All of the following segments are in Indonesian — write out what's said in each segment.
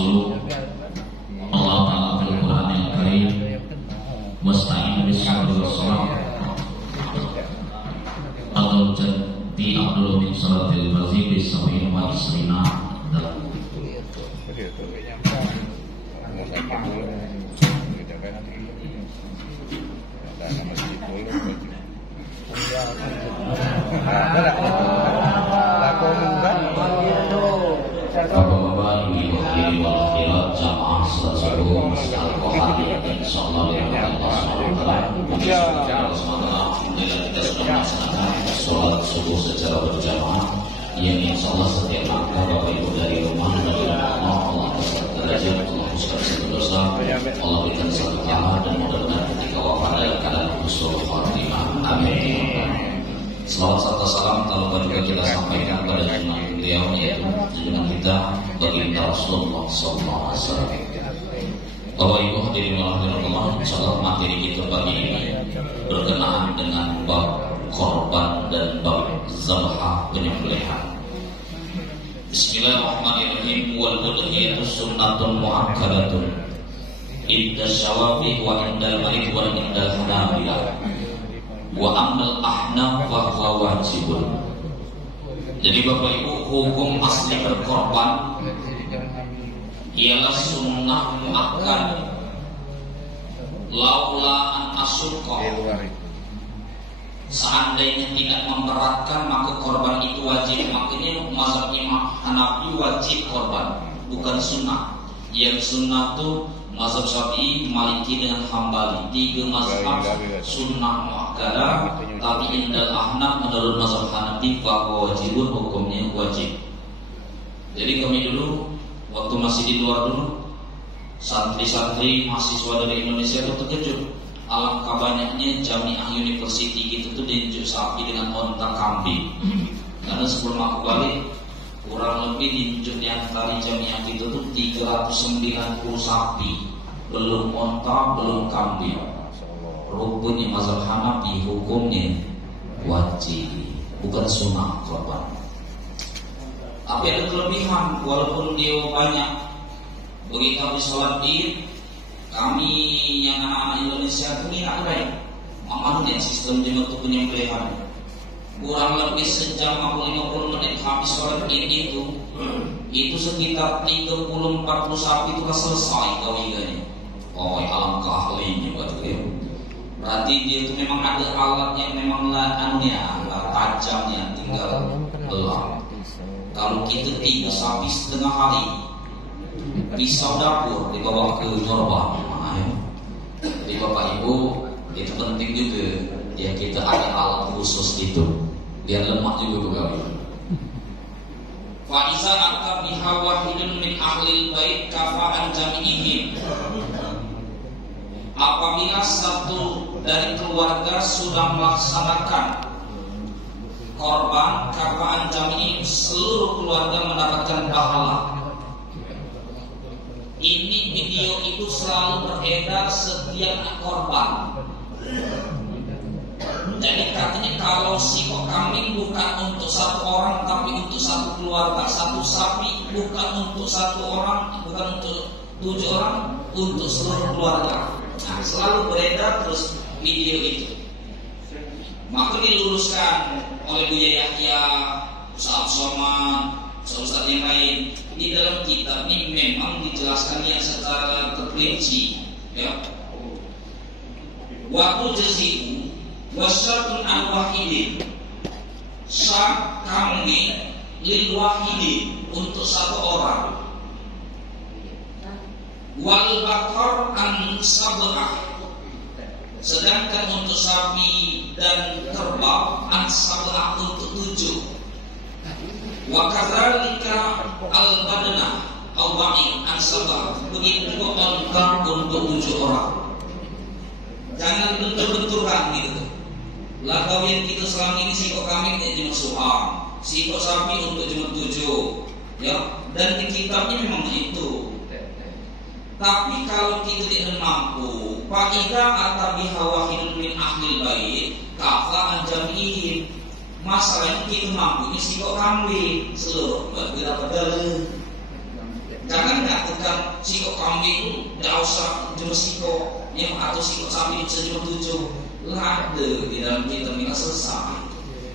rasuluh. Allah Ta'ala fil Qur'anil Karim wasta'inu bis-sabri was-salah. Abdul Jati Abdul bin Salatil Bazir bis-sab'in wa isrina. Bapak-bapak, ibu-ibu hadirin wal hadirat, jamaah salat subuh Masjid Al-Qahari, insyaallah dengan Allah SWT. Alhamdulillah kita sudah melaksanakan salat subuh secara berjamaah yang insyaallah setiap langkah Bapak Ibu dari rumah Allah angkat derajat, Allah hapuskan segala dosa, Allah berikan sedekah dan mudah-mudahan ketika wafat dalam keadaan husnul khatimah. Amin. Selawat serta salam talabah juga kita sampaikan pada junjungan beliau, yaitu junjungan kita baginda Rasulullah SAW. Bapak Ibu hadirin Allah, insyaallah materi kita pagi ini berkenaan dengan bab korban dan bab zabah penyembelihan. Bismillahirrahmanirrahim. Wal udhiyatu sunnatun muakkadatun inda syawafi wa indal malik wa indal hanabilah wa amal ahnaf wa huwa wajibun. Jadi Bapak Ibu, hukum asli berkorban ialah sunnah muakkad. Laula an asyqa, seandainya tidak memberatkan maka korban itu wajib. Makanya mazhab Imam Hanafi wajib korban, bukan sunnah. Yang sunnah itu mazhab Syafi'i, Maliki dengan Hambali. Tiga mazhab sunnah muakkadah, tapi indal ahnaf menurut mazhab Hanafi bahwa wajibun, hukumnya wajib. Jadi kami dulu waktu masih di luar dulu, santri-santri mahasiswa dari Indonesia itu terkejut. Alangkah banyaknya Jamiah University gitu tuh diunjuk sapi dengan onta kambing. Karena sebelum aku balik, kurang lebih diunjuk di antara Jamiah gitu tuh 390 sapi, belum onta, belum kambing. Rukunnya mazhab Hanafi hukumnya wajib, bukan sunnah korban. Tapi ada kelebihan, walaupun dia banyak. Begitu habis sholat Id, kami yang anak-anak Indonesia itu minat baik amannya sistem di waktu penyembelihan. Kurang lebih sejam atau 50 menit habis sholat Id itu sekitar 30-40 sapi itu selesai kawilannya. Oh, alangkah ahlinya buat dia. Berarti dia itu memang ada alat yang memang tajamnya, tinggal belah. Kalau kita 3 sapi setengah hari, pisau dapur dibawa ke Norba. Jadi Bapak Ibu, itu penting juga ya, kita ada alat khusus itu biar lemak juga pegawai. Fa iza ata biha wahidun min ahlil bait kafa'an jami'ihim. Apabila satu dari keluarga sudah melaksanakan korban kafa'an jami'ihim, seluruh keluarga mendapatkan pahala. Ini video itu selalu beredar setiap korban. Jadi katanya kalau sikok kambing bukan untuk satu orang tapi untuk satu keluarga, satu sapi bukan untuk satu orang, bukan untuk 7 orang, untuk seluruh keluarga. Nah, selalu beredar terus video itu. Maka diluruskan oleh Buya Yahya, Ustaz Somad, Ustaz yang lain. Di dalam kitab ini memang dijelaskannya secara terperinci, ya. Waktu jaziu wasyartun an wahidin, syak kambing lil wahidin untuk satu orang, wal bakar an sab'ah, sedangkan untuk sapi dan kerbau an sab'ah untuk 7. Wa kadzalika al-badana al-ba'in an-sabah, begitu juga onta untuk 7 orang. Jangan bentur-benturan gitu. Lah kawin kita selama ini sikok kambing cuma suam, sikok sapi untuk cuma 7, ya. Dan di kitabnya memang itu. Tapi kalau kita tidak mampu, fa idza atabiha wahidun min ahlil bait kafa anjamihin. Masalahnya kita mampunya sikok kambing seluruh berapa dalam. Jangan katakan sikok kambing tidak usah cuma sikok yang atau sikok sapi bisa cuma 7 lah ada di dalam kitab kita selesai.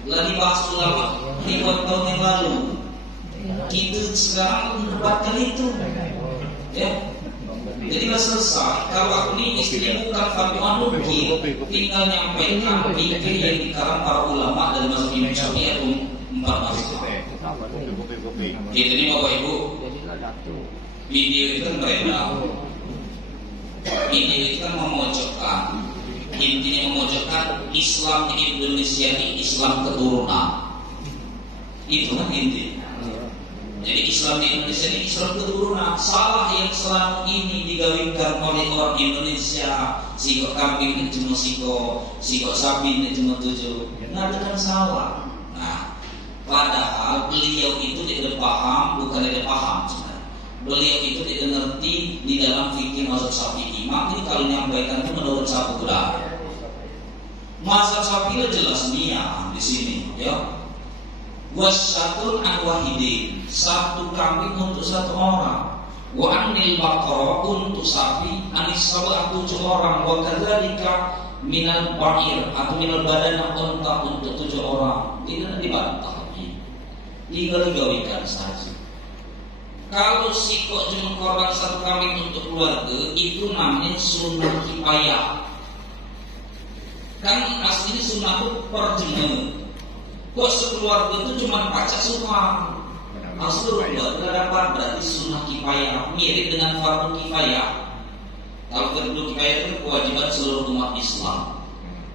Lah dibahas ulama ribuan tahun yang lalu. Kita sekarang mendapatkan itu, ya. Jadi nggak selesai. Kalau aku ini istri bukan tapi mungkin tinggal nyampaikan pikir yang dikarang para ulama dari mazhab Imam Syafi'i atau 4 mazhab. Jadi Bapak Ibu, video itu kan beredar. Video itu kan memojokkan, intinya memojokkan Islam di Indonesia ini Islam keturunan. Itu kan intinya. Jadi Islam di Indonesia ini Islam keturunan. Salah yang selama ini digawinkan oleh orang Indonesia, sikok kambing ini cuma sikok sapi ini cuma 7. Nah, itu kan salah. Nah, padahal beliau itu tidak paham, bukan tidak paham sebenarnya. Beliau itu tidak ngerti di dalam fikih mazhab Syafi'i. Makanya kalau nyampaikan itu menurut satu gelar. Mazhab Syafi'i jelas niat di sini, ya. Wasyatun an wahidin, satu kambing untuk satu orang. Wa anil baqarah untuk sapi, anis sabah 7 orang. Wa kadzalika minal ba'ir atau minal badan unta untuk 7 orang. Tidak dibantah lagi. Tinggal digawikan saja. Kalau sikok cuma korban satu kambing untuk keluarga, itu namanya sunnah kifayah. Kan aslinya sunnah itu per jemaah. Kok sekeluarga itu cuma baca semua seluruh dapat berarti sunnah kifayah, mirip dengan fardu kifayah. Kalau fardu kifayah itu kewajiban seluruh umat Islam.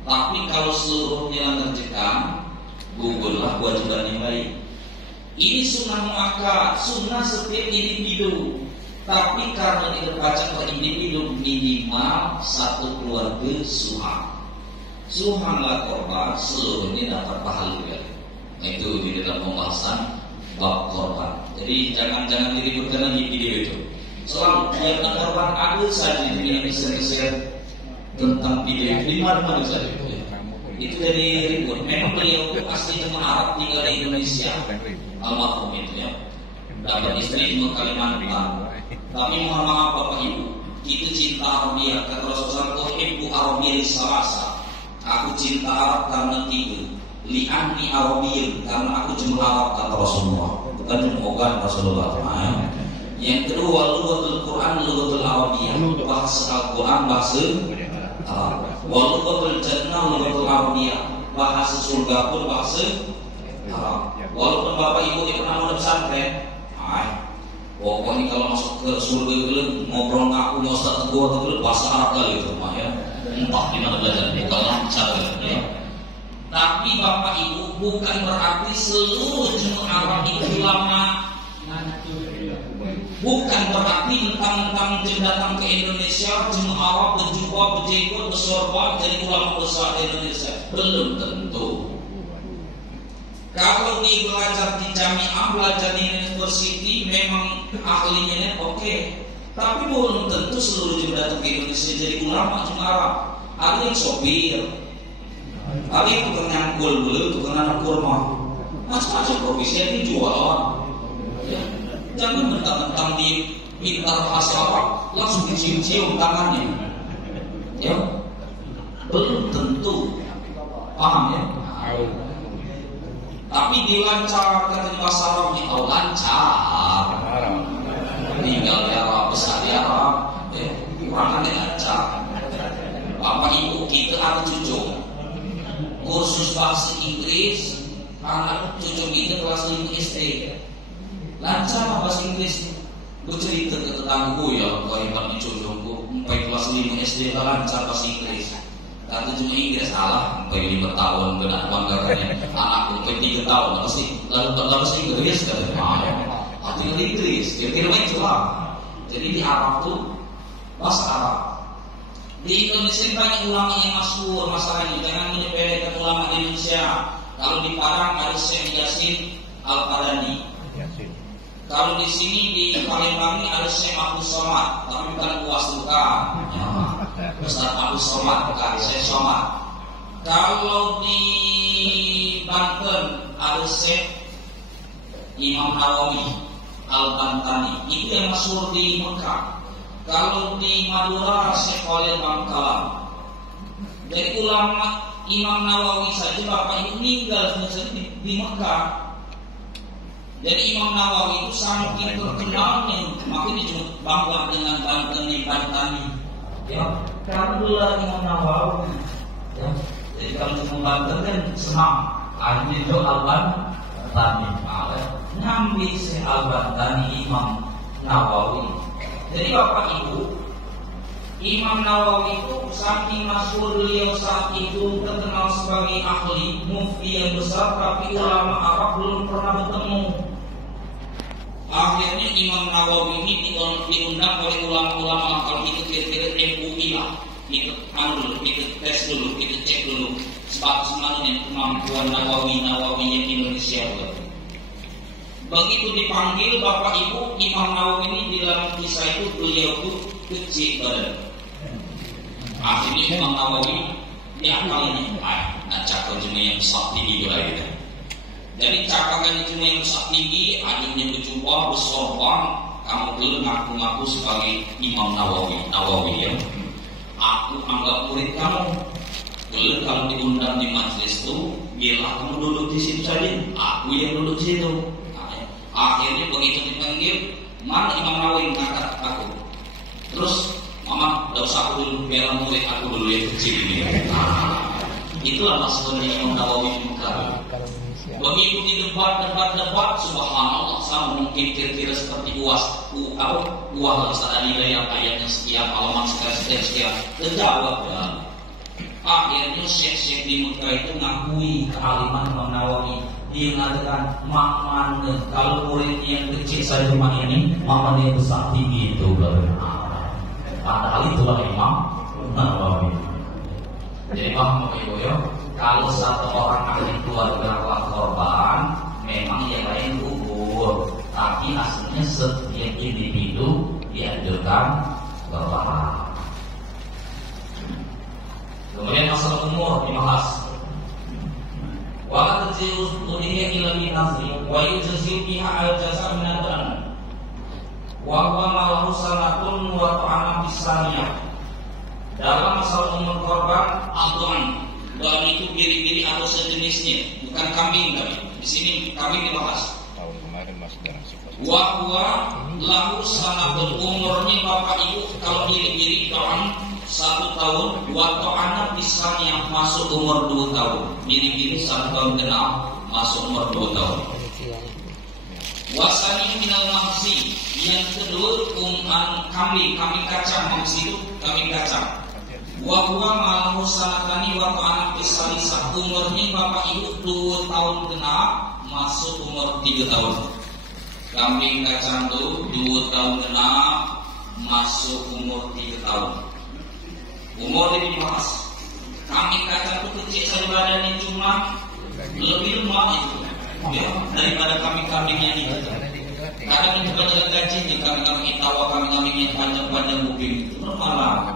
Tapi kalau seluruhnya mengerjakan, gugurlah kewajiban yang lain. Ini sunnah muakkad, sunnah setiap individu. Tapi karena tidak baca per individu, minimal satu keluarga suhang. Suhanglah korban, seluruhnya dapat pahala juga. Itu di dalam pembahasan bab korban. Jadi jangan diributkan lagi video itu. Selalu biarkan korban ada saja yang share tentang video di mana-mana saja. Itu dari ribut. Memang beliau itu asli teman Arab tinggal di Indonesia. Almarhum itu ya. Dapat istri di Kalimantan. Tapi mohon maaf Bapak Ibu, kita cinta Arabia. Kata Rasulullah, "Uhibbu Arabia salasa." Aku cinta Arab karena 3. Li'anni Arabiyyun, karena aku cuma Arab, kata Rasulullah. Bukan cuma Rasulullah. Yang kedua, lughatul Quran, lughatul Arabiyyah. Bahasa Al-Quran, bahasa Arab. Wa lughatul Jannah, lughatul Arabiyyah. Bahasa surga pun bahasa Arab. Walaupun Bapak Ibu pernah mau pesantren, pokoknya kalau masuk ke surga dulu ngobrol ngaku mau Ustaz Teguh atau bahasa Arab kali itu mah ya. Entah di mana belajar di kalau cara ya. Tapi Bapak Ibu bukan berarti seluruh jemaah Arab itu ulama. Bukan berarti mentang-mentang datang ke Indonesia jemaah Arab berjubah, berjenggot, bersorban jadi ulama besar di Indonesia. Belum tentu. Kalau dia belajar di Jami'ah, belajar di university, memang ahlinya oke. Tapi belum tentu seluruh jemaah datang ke Indonesia jadi ulama jemaah Arab. Ada yang sopir, ada yang tukang nyangkul dulu, tukang nanam kurma, macam-macam profesi yang dijual. Ya. Jangan mentang-mentang di pintar bahasa Arab langsung dicium-cium tangannya. Ya, belum tentu paham ya. Tapi dilancar kata bahasa Arabnya, oh lancar. Tinggal di Arab, besar di Arab, kurang ada lancar. Bapak Ibu kita ada cucu kursus bahasa Inggris, anak cucu kita kelas 5 SD. Lancar bahasa Inggris. Gue cerita ke tetanggaku ya, gue hebatnya cucuku, sampai kelas 5 SD lancar bahasa Inggris. Kata cuma Inggris salah, sampai 5 tahun benar banggakannya. Anakku sampai 3 tahun, pasti lalu bahasa Inggris katanya. Atau Inggris, kira-kira itu lah. Jadi di Arab tuh bahasa Arab. Di Indonesia banyak ulama yang masyhur masalah ini. Jangan menyepelekan ulama di Indonesia. Kalau di Padang ada Syekh Yasin Al-Padani. Kalau di sini di Palembang ada Syekh Abdul Somad, tapi bukan puas bukan. Ustaz Abdul Somad bukan Syekh Somad. Kalau di Banten ada Syekh Imam Nawawi Al-Bantani. Itu yang masyhur di Mekah. Kalau di Madura sekolah Bangkalan, dari ulama Imam Nawawi saja bapak ibu meninggal di Mekah. Jadi Imam Nawawi itu saking terkenalnya, makanya disebut bangga dengan Bantani. Ya, karena Imam Nawawi. Ya, jadi kalau cuma Banten kan senang, akhirnya itu Al-Bantani. Ngambil si Al-Bantani Imam Nawawi. Jadi bapak ibu, Imam Nawawi itu saking masyhur beliau saat itu terkenal sebagai ahli mufti yang besar, tapi ulama Arab belum pernah bertemu. Akhirnya Imam Nawawi ini diundang oleh ulama-ulama, kalau itu kira-kira MUI lah, ikut tes dulu, ikut cek dulu sebagaimana kemampuan Nawawi yang Indonesia buat. Begitu dipanggil bapak ibu, Imam Nawawi ini di dalam kisah itu beliau itu kecil badan. Akhirnya Imam Nawawi diakal ini, cakap cuma yang besar tinggi juga gitu. Jadi cakapannya cuma yang besar tinggi, adiknya berjumpa bersorban, kamu belum ngaku-ngaku sebagai Imam Nawawi ya. Aku anggap murid kamu. Belum kalau diundang di majelis itu, biarlah kamu duduk di situ saja. Aku yang duduk di situ. Akhirnya begitu dipanggil, mana Imam Nawawi mengangkat aku. Terus, Mama, tidak usah aku dulu, biar murid aku dulu yang kecil ini. Itulah maksudnya Imam Nawawi Mekah. Begitu di debat, subhanallah, sama mungkin kira-kira seperti uas tadi nilai ayatnya sekian, halaman sekian, terjawab ya. Akhirnya syekh-syekh di Mekah itu ngakui kealiman Imam Nawawi. Dia mengatakan makna kalau muridnya yang kecil saja rumah ini, makna yang besar tinggi itu padahal itulah Imam Nawawi. Jadi paham ibu ya, kalau satu orang ahli keluarga korban, memang yang lain gugur, tapi aslinya setiap individu dianjurkan berpahala. Kemudian masalah umur dibahas. Wa tajuz dunia ila binasi wa yujzi biha al-jaza' min al-dan wa huwa malahu sanatun wa ta'ana bisaniyah. Dalam masalah umur korban adhan, dan itu biri-biri atau sejenisnya, bukan kambing tapi di sini kambing dibahas. Tahun kemarin masih dalam sifat. Wa huwa lahu sanatun, umurnya bapak ibu kalau biri-biri doang 1 tahun, waktu anak misalnya masuk umur 2 tahun, biri-biri 1 tahun genap masuk umur 2 tahun. Wasani minal mangsi, yang kedua kambing kacang, mangsi itu kambing kacang. Wahwa malahu sanatani waktu anak bisalisa, umurnya bapak ibu 2 tahun genap masuk umur 3 tahun. Kambing kacang itu 2 tahun genap masuk umur 3 tahun. Umur ini dibahas. Kambing kacang itu kecil saja badannya, cuma lebih lemah itu ya, daripada kambing-kambing yang ini. Kadang itu pada gajinya kambing-kambing Itawa, kambing-kambing yang panjang-panjang kuping itu malah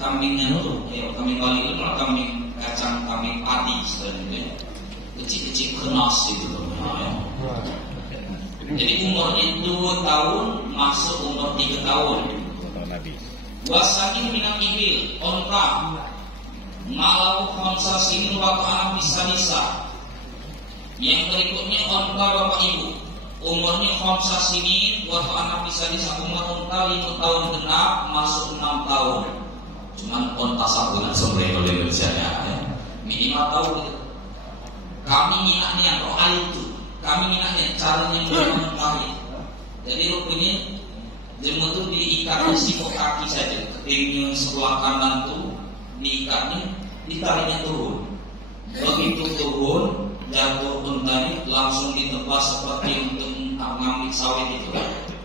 kambingnya itu ya, kambing Bali itu malah kambing kacang, kambing padi sebenarnya kecil-kecil kenas itu ya. Jadi umurnya 2 tahun masuk umur 3 tahun. Wasakin minang ibil onta malau khamsa sinin waktu anak bisa. Yang berikutnya onta bapak ibu, umurnya khamsa sinin waktu anak bisa umur onta 5 tahun genap masuk 6 tahun. Cuman onta sabungan sebenarnya oleh Indonesia ya, minimal tahu gitu. Kami minaknya roh itu, kami minaknya caranya mengetahui. Jadi rupanya jemur itu diikatnya sipok kaki saja, ketinggian sebelah kanan itu diikatnya, ditariknya turun. Begitu turun, jatuh untanya langsung ditebas seperti untuk mengambil sawit itu,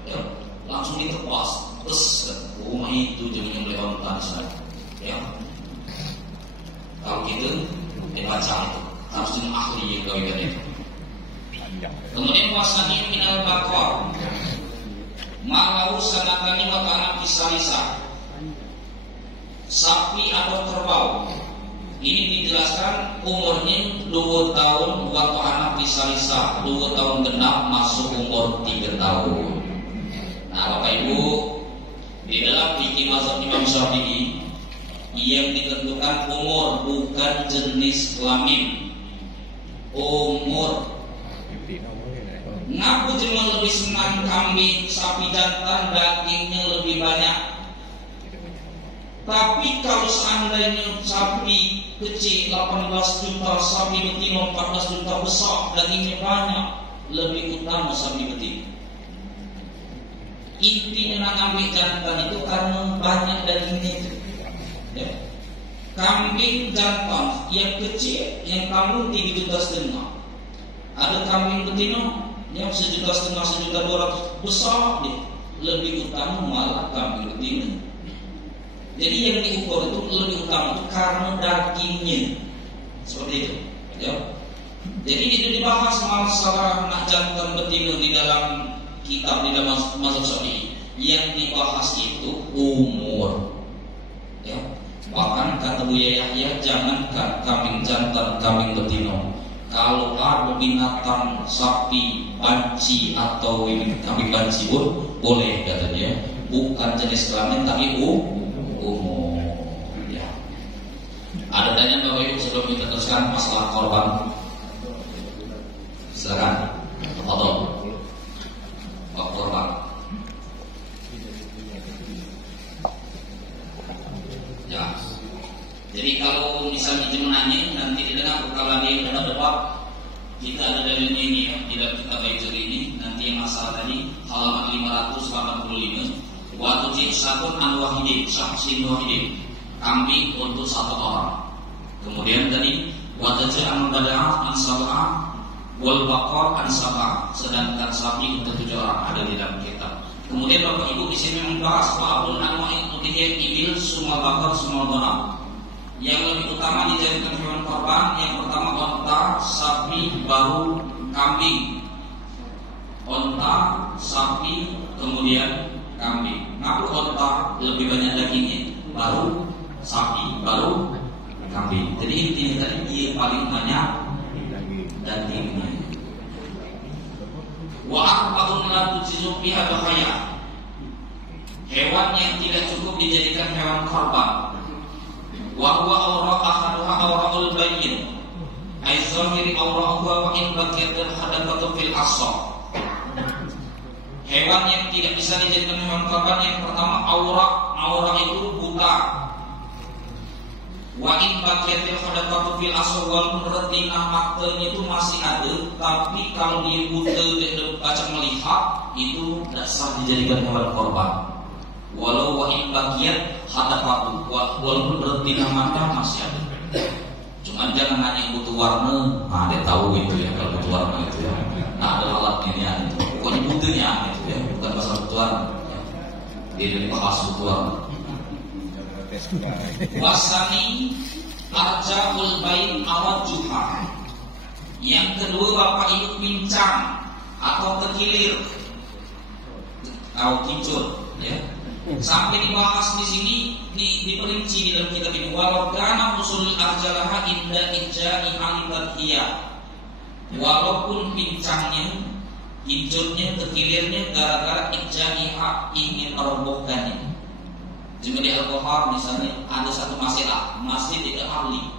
ya, langsung ditebas. Terus rumah itu jemurnya oleh ontan saja, ya. Kalau gitu dibaca itu, harus ahli yang kawin itu. Kemudian wasani minal bakor. Malau sanatani wa ta'ana bisalisa, sapi atau kerbau. Ini dijelaskan umurnya 2 tahun waktu anak bisalisa, 2 tahun genap masuk umur 3 tahun. Nah Bapak Ibu, di dalam Imam Syafi'i yang ditentukan umur, bukan jenis kelamin. Umur. Ngaku cuma lebih senang kambing, sapi jantan, dagingnya lebih banyak. Tapi kalau seandainya sapi kecil 18 juta, sapi betina 14 juta besar, dagingnya banyak, lebih utama sapi betina. Intinya kambing jantan itu karena banyak dagingnya itu. Ya. Kambing jantan yang kecil, yang kambing 3,5 juta. Ada kambing betina yang 1,5 juta, 1,2 juta besar dia. Lebih utama malah kambing betina. Jadi yang diukur itu lebih utama itu karena dagingnya. Seperti itu. Ya. Jadi itu dibahas masalah nak jantan betina di dalam kitab, di dalam mazhab Syafi'i. Yang dibahas itu umur. Ya. Bahkan kata Buya Yahya, jangankan kambing jantan, kambing betina, kalau ada binatang sapi banci atau kambing banci pun boleh katanya, bukan jenis kelamin tapi umur. Ya. Ada tanya Bapak Ibu sebelum kita teruskan masalah korban? Silakan. Atau korban. Ya. Jadi kalau misalnya kita menanya, nanti didengar kalau dia ada debat, kita ada dalilnya ini ya, di dalam kitab Baitul ini. Nanti yang masalah tadi halaman 585. Wa tujisatun an wahidin, syaksin wahidin, kambing untuk satu orang. Kemudian tadi wa taj'al bada'ah an sab'a wal baqar an sab'a, sedangkan sapi untuk 7 orang ada di dalam kitab. Kemudian Bapak Ibu di sini membahas ba'ul anwa'in udhiyah ibil sumal bakar sumal ghanam. Yang lebih utama dijadikan hewan korban, yang pertama onta, sapi, baru kambing. Onta, sapi, kemudian kambing. Ngaku onta lebih banyak dagingnya, baru sapi, baru kambing. Jadi intinya tadi dia paling banyak dagingnya. Wa arba'un la tujizu biha bahaya. Hewan yang tidak cukup dijadikan hewan korban. Wa huwa ahaduha awra'ul bayyin. Ai zahiri awra'uhu wa in baqiyatul hadaqatu fil asr. Hewan yang tidak bisa dijadikan hewan korban, yang pertama aura itu buta. Wa in baqiyatul hadaqatu fil asr, walaupun retina matanya itu masih ada, tapi kalau dia buta tidak baca melihat, itu tidak sah dijadikan hewan korban. Walau wa in baqiyat hadaqatu, walaupun retina mata masih ada. Cuma jangan hanya butuh warna, dia tahu itu ya, kalau butuh warna itu ya. Nah, ada alatnya ya, pokoknya butuhnya itu ya, bukan masalah butuh warna. Dia dari bahas butuh warna. Wasani arja'ul bain awajuha. Yang kedua Bapak Ibu pincang atau kekilir atau kincur ya. Sampai dibahas di sini, diperinci di dalam kitab ini. Walau kana usul arjalaha inda inja'i alibatiyah. Walaupun pincangnya, kincurnya, kekilirnya gara-gara inja'iha ingin merobohkannya. Cuma di Al-Qahar misalnya ada satu masalah, masih tidak ahli.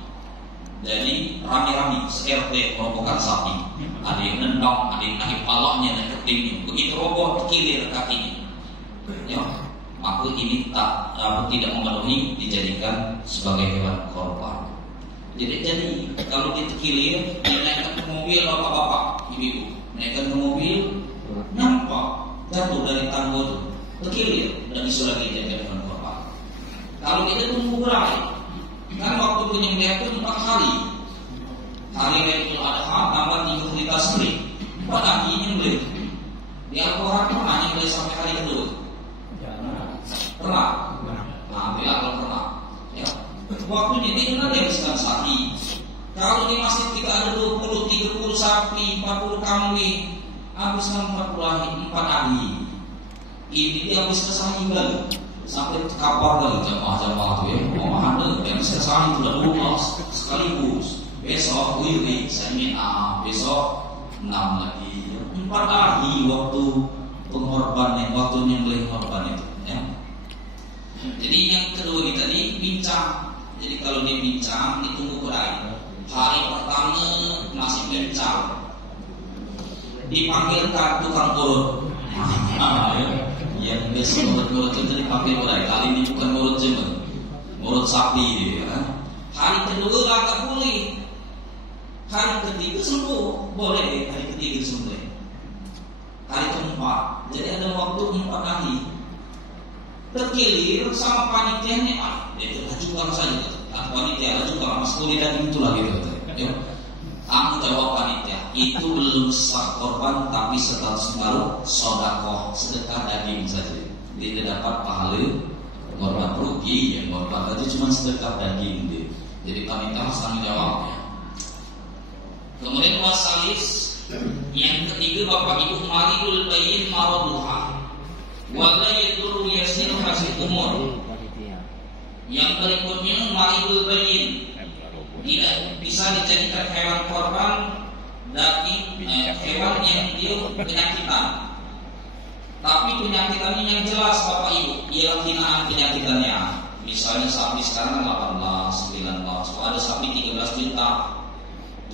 Jadi rame-rame se-RT merobohkan sapi. Ada yang nendang, ada yang naik palaknya, naik ketinggi. Begitu roboh, kekilir kakinya. Ya. Maka ini tidak memenuhi dijadikan sebagai hewan korban. Jadi kalau ditekilir, dia naikkan ke mobil bapak-bapak, ibu-ibu, naikkan ke mobil, nampak jatuh dari tangga itu, terkilir dan bisa lagi dijadikan hewan korban. Kalau kita tunggu berapa? Kan waktu penyembelihan itu 4 hari. Hari Idul Adha tambah 3 hari tasbih. 4 hari nyembelih. Di Al-Qur'an pernah nyembelih sampai hari kedua. Pernah? Nah, kalau pernah ya. Waktu ini kita habiskan sapi. Kalau di masjid kita ada 20, 30 sapi, 40 kambing, habiskan 40 hari. Ini dia habis kesahi kali. Sampai kapar kali jamaah-jamaah itu ya. Mau ada yang kesahi sudah 12 sekaligus. Besok wirid seminar, besok 6 lagi. 4 hari waktu pengorbanan, waktu nyembelih korban itu ya. Jadi yang kedua ini tadi bincang. Jadi kalau dia bincang ditunggu kurai. Hari pertama masih bincang, dipanggilkan tukang urut. Yang biasa urut itu dipanggil kurai. Kali ini bukan urut cuma urut sapi ya. Hari kedua tak boleh. Hari ketiga sembuh boleh. Hari ketiga sembuh. Hari keempat, jadi ada waktu 4 hari. Terkilir sama panitianya, itu ajukan saja. Panitia ajukan, mas kulit daging itu lagi gitu. Kamu jawab panitia, itu belum sah korban, tapi status baru sodakoh, sedekah daging saja. Tidak dapat pahala korban rugi, yang korban tadi cuma sedekah daging. Jadi panitia harus tanggung jawabnya. Kemudian wasalis yang ketiga, bapak ibu maridul bayin maraduha wala yadurru yasir hasil umur. Yang berikutnya maridul bayin, tidak bisa dijadikan hewan korban daging hewan yang dia penyakitan, tapi penyakitannya yang jelas bapak ibu, ialah hinaan penyakitannya. Misalnya sapi sekarang 18, 19, ada sapi 13 juta,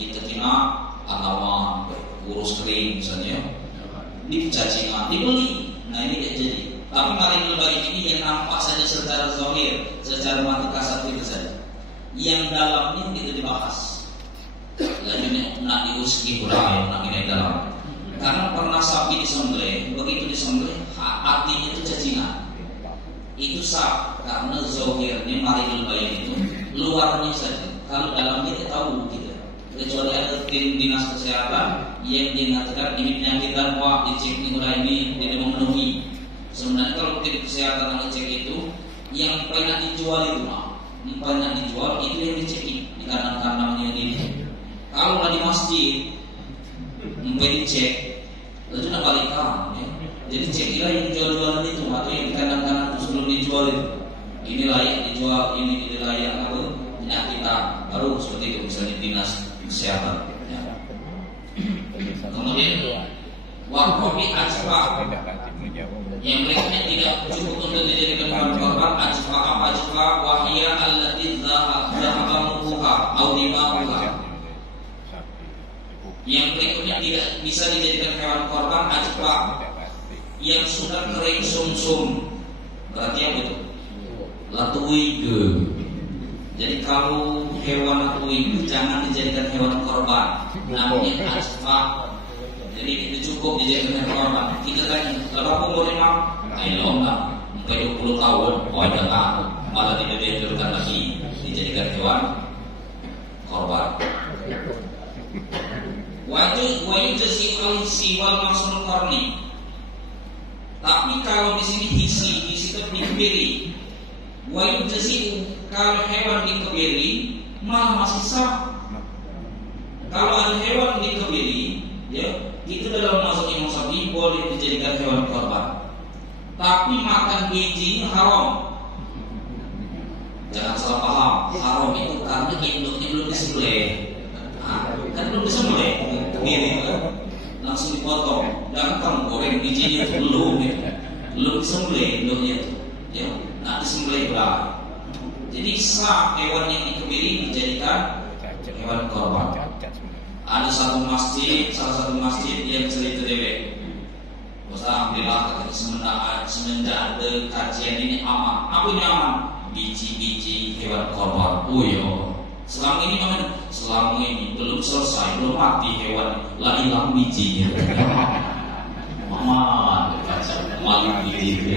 kita kena anawan urus kering misalnya, di cacingan dibeli. Nah ini tidak jadi. Tapi maridul bayin ini yang nampak saja secara zahir, secara mata kasat itu saja. Yang dalamnya tidak dibahas. Lainnya nak diurus kurang, nak ini dalam. Karena pernah sapi disembelih, begitu disembelih hatinya itu cacingan. Itu sah karena zahirnya maridul bayin itu luarnya saja. Kalau dalamnya kita tahu kita. Kecuali ada tim dinas kesehatan yang mengatakan ini penyakit dan dicek ini tidak memenuhi. Sebenarnya kalau tim kesehatan yang ngecek itu yang pernah dijual itu yang pernah dijual itu yang dicek di kandang-kandangnya ini. Kalau di masjid sampai dicek lalu nak balikan ya. Jadi cekilah yang dijual-jualan itu atau yang di kandang-kandang itu sebelum dijual itu. Ini layak dijual, ini tidak layak apa penyakit baru seperti itu misalnya dinas kesehatan ya. Kemudian wakobi ajwa yang berikutnya tidak cukup untuk dijadikan hewan korban. Ajwa apa ajwa wahia allati zahabamuha atau dimahuha. Yang berikutnya tidak bisa dijadikan hewan korban ajwa yang sudah kering sumsum. Berarti apa itu? Latuige. Jadi kalau hewan latuige jangan dijadikan hewan korban. Namanya ajwa. Jadi itu cukup dijadikan hewan korban. Kita tanya, berapa umurnya mak? Ayo enggak, sampai 20 tahun. Oh jangan, malah tidak dianjurkan lagi dijadikan hewan korban. Wajib jasi al-hisi wal maksud qarni. Tapi kalau di sini hisi itu dikebiri. Wajib jasi kalau hewan dikebiri malah masih sah. Kalau ada hewan dikebiri, ya itu dalam mazhab Imam Syafi'i boleh dijadikan hewan korban. Tapi makan bijinya haram. Jangan salah paham. Haram itu karena induknya belum disembelih. Kan belum disembelih. Gini langsung dipotong. Jangan kamu goreng bijinya itu belum disembelih induknya itu. Ya, nak disembelih belah. Jadi sah hewan yang dikebiri dijadikan hewan korban. Ada salah satu masjid yang cerita dewek. Alhamdulillah katanya semenjak ada kajian ini aman. Apa ini aman? Biji-biji hewan korban. Oh iya. Selama ini belum selesai, belum mati hewan, lah hilang bijinya. Mama, malu biji.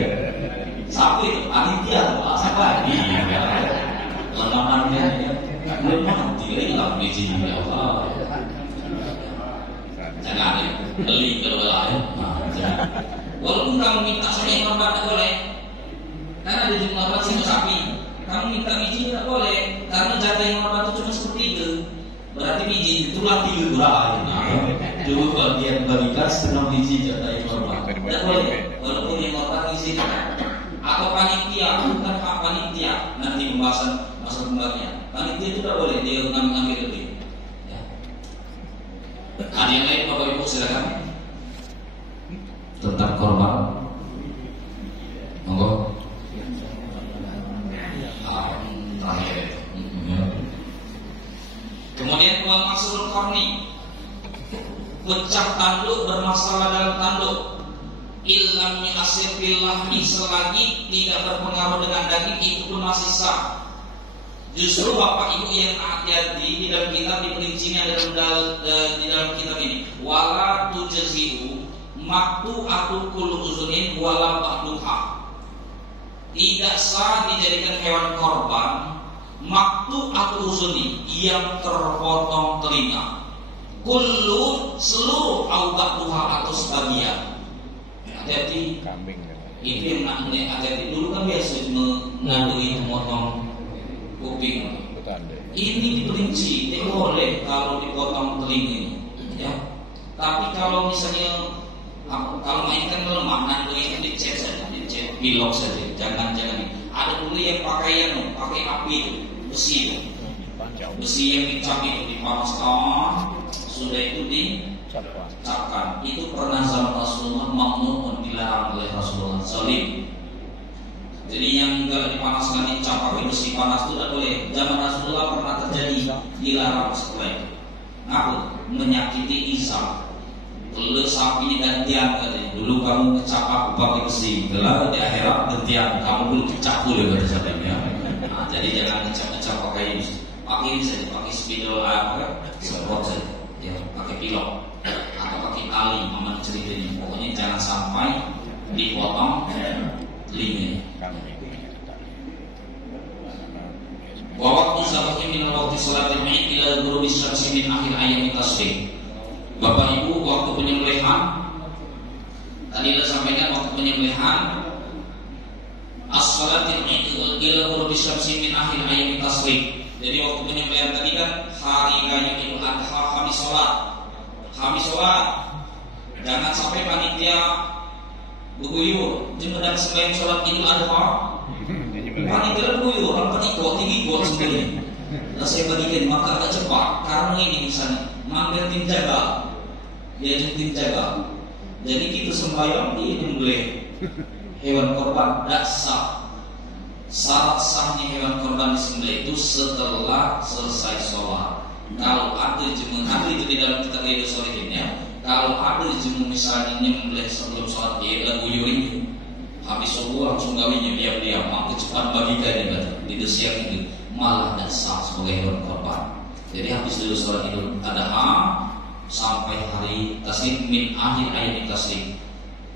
Siapa itu? Panitia atau siapa? Iya. Lengannya belum mati, hilang bijinya. Allah. Jangan beli kalau lain. Walaupun kamu minta sama yang korban tidak boleh, karena ada jumlah korban satu sapi. Kamu minta biji tidak boleh, karena jatah yang korban itu cuma sepertiga. Berarti biji itu lah 3 berai. Dua bagian bagikan setengah biji jatah yang korban. Tidak boleh, walaupun yang korban izinkan. Atau panitia, bukan hak panitia. Nanti pembahasan masa kembalinya. Panitia itu tidak boleh, dia ngambil lebih. Ada yang lain Bapak Ibu silakan tentang korban. Monggo. pecah tanduk, bermasalah dalam tanduk. Illam yasir fil lahmi, selagi tidak berpengaruh dengan daging, itu pun masih sah. Justru bapak ibu yang hati-hati, di dalam kitab diperincinya di dalam kitab ini, wala tujzi'u maktu atu kullu uzunin wala ba'duha. Tidak sah dijadikan hewan korban maktu atu uzuni, yang terpotong telinga, kullu seluruh au ba'duha atau sebagian. Hati-hati, Kambing. itu yang namanya hati-hati. Dulu kan biasa mengandui memotong kuping. Ini diperinci, tidak boleh kalau dipotong telinga ini, ya. Tapi kalau misalnya kalau mainkan lemah, nandui itu dicet saja, dicet pilok saja, jangan. Ada dulu yang pakai api itu, besi yang dicap itu dipanaskan, sudah itu dicapkan. Itu pernah zaman Rasulullah, makmum dilarang oleh Rasulullah salim. Jadi yang enggak dipanaskan dicap pakai besi panas itu tidak boleh. Zaman Rasulullah pernah terjadi, dilarang setelah itu. Ngapa? Menyakiti Isa. Lalu sapinya gantian katanya. Dulu kamu ngecap aku pakai besi, lalu di akhirat gantian kamu belum dicap dulu kata sapinya. Nah, jadi jangan ngecap pakai ini saja, pakai spidol semprot saja, ya, pakai pilok atau pakai tali, mama cerita ini. Pokoknya jangan sampai dipotong telinga. Wa waqtu zabahi min waqti salatil Id ila ghurubi syamsi min akhir ayam tasbih. Bapak Ibu, waktu penyembelihan tadi sudah sampaikan, waktu penyembelihan as-salatil Id ila ghurubi syamsi min akhir ayam tasbih. Jadi waktu penyembelihan tadi kan hari raya Idul Adha, Khamis sholat. Jangan sampai panitia buguyur jemedang sembahyang sholat Idul Adha. Panitia buguyur, orang penikot tinggi got sebenarnya. Nah saya bagikan maka agak cepat, karena ini misalnya manggil tim jaga, dia tim jaga. Jadi kita sembahyang dia menyembelih hewan korban tidak sah. Syarat sahnya hewan korban disembelih itu setelah selesai sholat. Kalau ada jemaah nanti itu di dalam kitab Riyadhus Shalihin ya. Kalau ada jemaah misalnya menyembelih sebelum sholat, dia lagu yuri. Habis subuh langsung gawinya diam-diam, maka cepat bagikan di siang itu malah tidak sah sebagai hewan korban. Jadi habis dulu sholat Idul Adha sampai hari taslim min akhir ayat taslim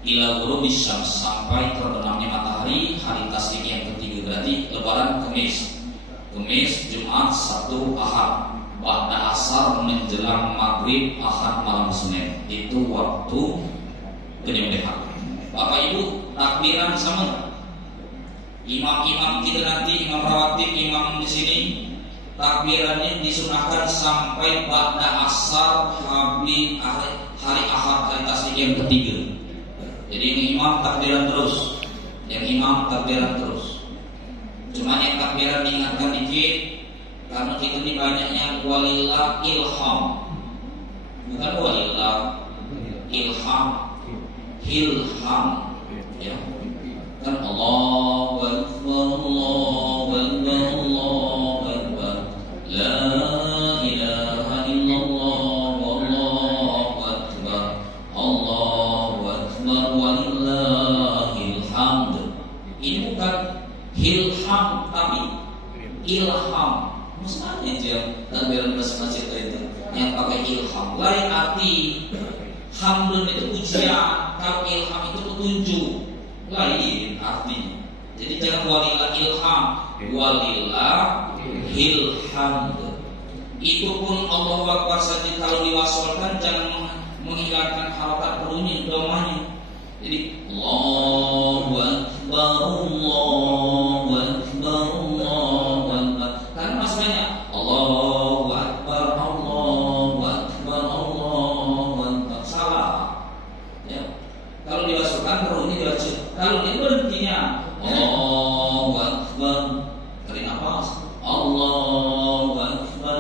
ila ghurubi syams, sampai terbenamnya matahari hari taslim yang ketiga, berarti lebaran Kamis, Jumat, Sabtu, Ahad, ba'da asar menjelang maghrib Ahad malam Senin. Itu waktu penyembelihan. Bapak Ibu, takbiran sama. Imam kita nanti, imam rawatib, imam di sini, takbirannya disunahkan sampai ba'da asar hari Ahad, hari tasbih yang ketiga. Jadi ini imam takbiran terus, Cuma yang takbiran diingatkan dikit, karena kita ini banyaknya walillah ilham, bukan walillah ilham, ya. Kan Allahu Akbar, Allahu Akbar, Allahu Akbar, la ilaha illallah, wallahu akbar, Allahu Akbar, walillahil hamd. Ini bukan hilham tapi ilham. Mustahil aja takbiran masing-masing itu yang pakai ilham. Lain arti. Hamdun itu ujian, kalau ilham itu petunjuk, lain artinya. Jadi jangan walillah ilham, walillah hilhamd. Itu pun Allahu Akbar saja kalau diwasolkan, jangan menghilangkan harakat bunyi domanya. Jadi Allahu Akbar, Allahu Akbar, Allahu Akbar. Karena maksudnya Allahu Akbar, Allahu Akbar, Allahu Akbar. Salah. Ya. Kalau diwasolkan bunyi dibaca. Kalau itu berhentinya Allahu Akbar, tarik nafas. Allahu Akbar,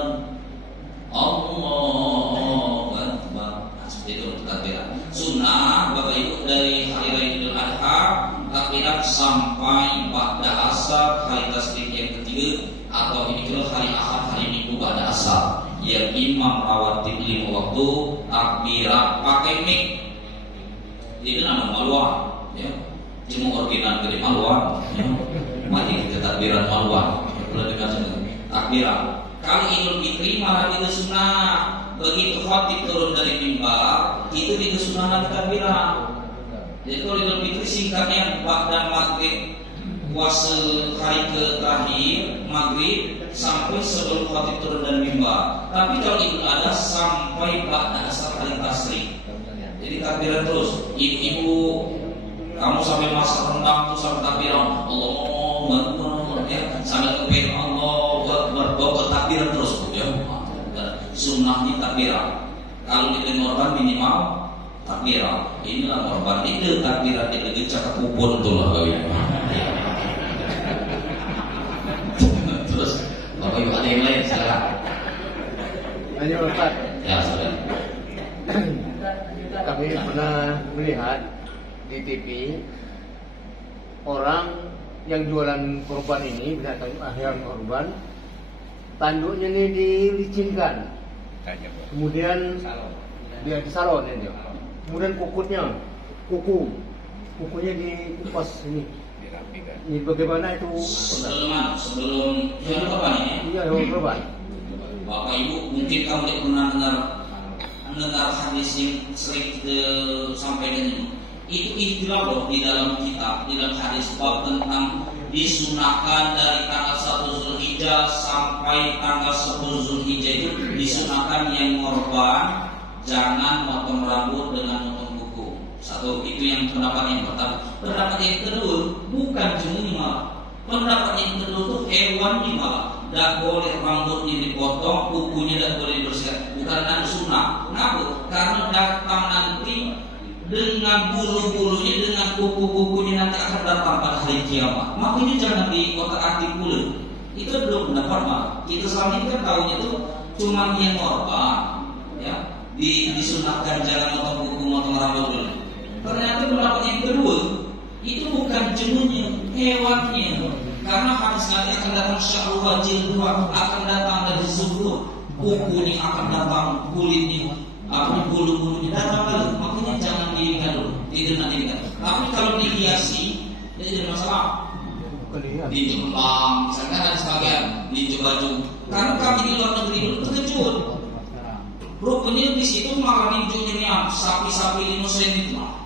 Allahu Akbar. Nah, seperti itu takbiran. Sunnah Bapak Ibu dari hari raya Idul Adha, takbiran sampai ba'da asar hari tasbih yang ketiga, atau ini kalau hari Ahad, hari Minggu ba'da asar biar imam rawatib 5 waktu takbiran pakai mic. Itu nama maluan, ya. Cuma ordinan gede maluan, ya. Mari kita takbiran maluan. Kalau dikasih takbiran. Kalau Idul Fitri malah itu sunnah. Begitu khatib turun dari mimbar, itu sunnah lagi takbiran. Jadi kalau Idul Fitri singkatnya ba'da maghrib puasa hari ke terakhir maghrib sampai sebelum khatib turun dari mimbar. Tapi kalau Idul Adha sampai ba'da asar hari tasrik. Jadi takbiran terus. Ibu-ibu kamu sampai masak rendang tuh sampai takbiran Allahu Akbar, ya, sampai kepen Allahu Akbar, bawa takbiran terus, ya. Sunnahnya takbiran. Kalau di korban minimal takbiran. Inilah korban itu takbiran itu cakap kubur tuh lah, ya. Terus Bapak Ibu ada yang lain silakan. Hanya Ustaz. Ya, sudah. Kami pernah melihat di TV orang yang jualan korban ini, binatang hewan korban, tanduknya ini dilicinkan, kemudian dia disalon ya. Kemudian kukunya dikupas ini. Ini bagaimana itu? Sebelum hewan korban ini? Iya, hewan korban. Bapak Ibu mungkin kamu tidak pernah mendengar hadis yang sering disampaikan ini. Itu istilah loh di dalam kitab, di dalam hadis bab tentang disunahkan dari tanggal 1 Zulhijjah sampai tanggal 10 Zulhijjah itu disunahkan yang korban jangan potong rambut dengan potong kuku. Satu, itu yang pendapat yang pertama. Pendapat yang kedua bukan jemunya malah. Pendapat yang kedua itu hewannya malah. Tidak boleh rambutnya dipotong, kukunya tidak boleh dibersihkan. Bukan nanti sunnah. Kenapa? Karena datang nanti dengan bulu-bulunya, dengan kuku-kukunya nanti akan datang pada hari kiamat. Makanya jangan dikotak-atik pula. Itu belum pendapat mah. Kita selama ini kan tahunya itu cuma yang korban, ya. Disunahkan jangan motong kuku, motong rambut dulu. Ternyata pendapat yang kedua itu bukan jenuhnya, hewannya. Karena hadis nanti akan datang sya'ru wajil dua, akan datang dari subuh, kukunya akan datang, kulitnya, bulu-bulunya datang lagi. Makanya jangan diingat dulu, tidak nanti. Tapi kalau dihiasi, jadi masalah. Di Jepang, misalnya ada sebagian di baju. Karena kami di luar negeri dulu terkejut. Rupanya di situ malah ninjunya sapi-sapi limousine itu mah.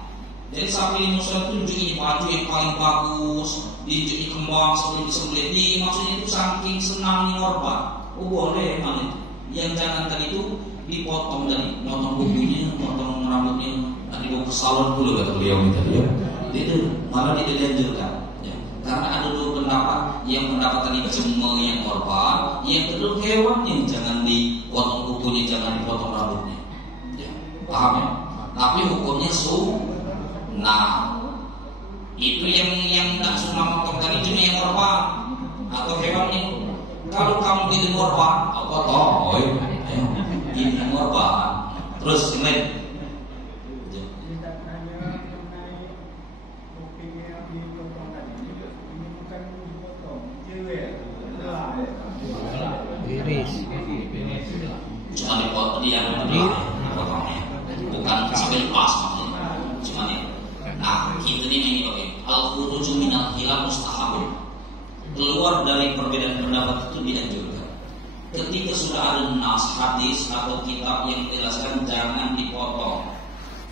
Jadi sapi limousine itu ninjunya baju yang paling bagus, ninjunya kembang sebelum disembelih. Maksudnya itu saking senangnya korban. Oh boleh mana? Yang jangan tadi itu dipotong tadi, potong kukunya, potong rambutnya, nanti dibawa ke salon dulu kata beliau gitu ya. Itu malah tidak dianjurkan. Ya. Karena ada dua pendapat, yang pendapat tadi cuma yang korban, yang kedua hewan yang jangan dipotong kukunya, jangan dipotong rambutnya. Ya. Paham ya? Tapi hukumnya nah itu yang tidak sunnah potong tadi cuma yang korban atau hewannya. Kalau kamu pilih korban, apa toh? Ini yang korban. Terus yang lain. Cuma dipotong dia potongnya, bukan sampai lepas maksudnya. Cuma ini. Nah, kita ini oke. Al-khuruju minal khilaf mustahabun. Keluar dari perbedaan pendapat itu dianjurkan. Ketika sudah ada nas hadis atau kitab yang menjelaskan jangan dipotong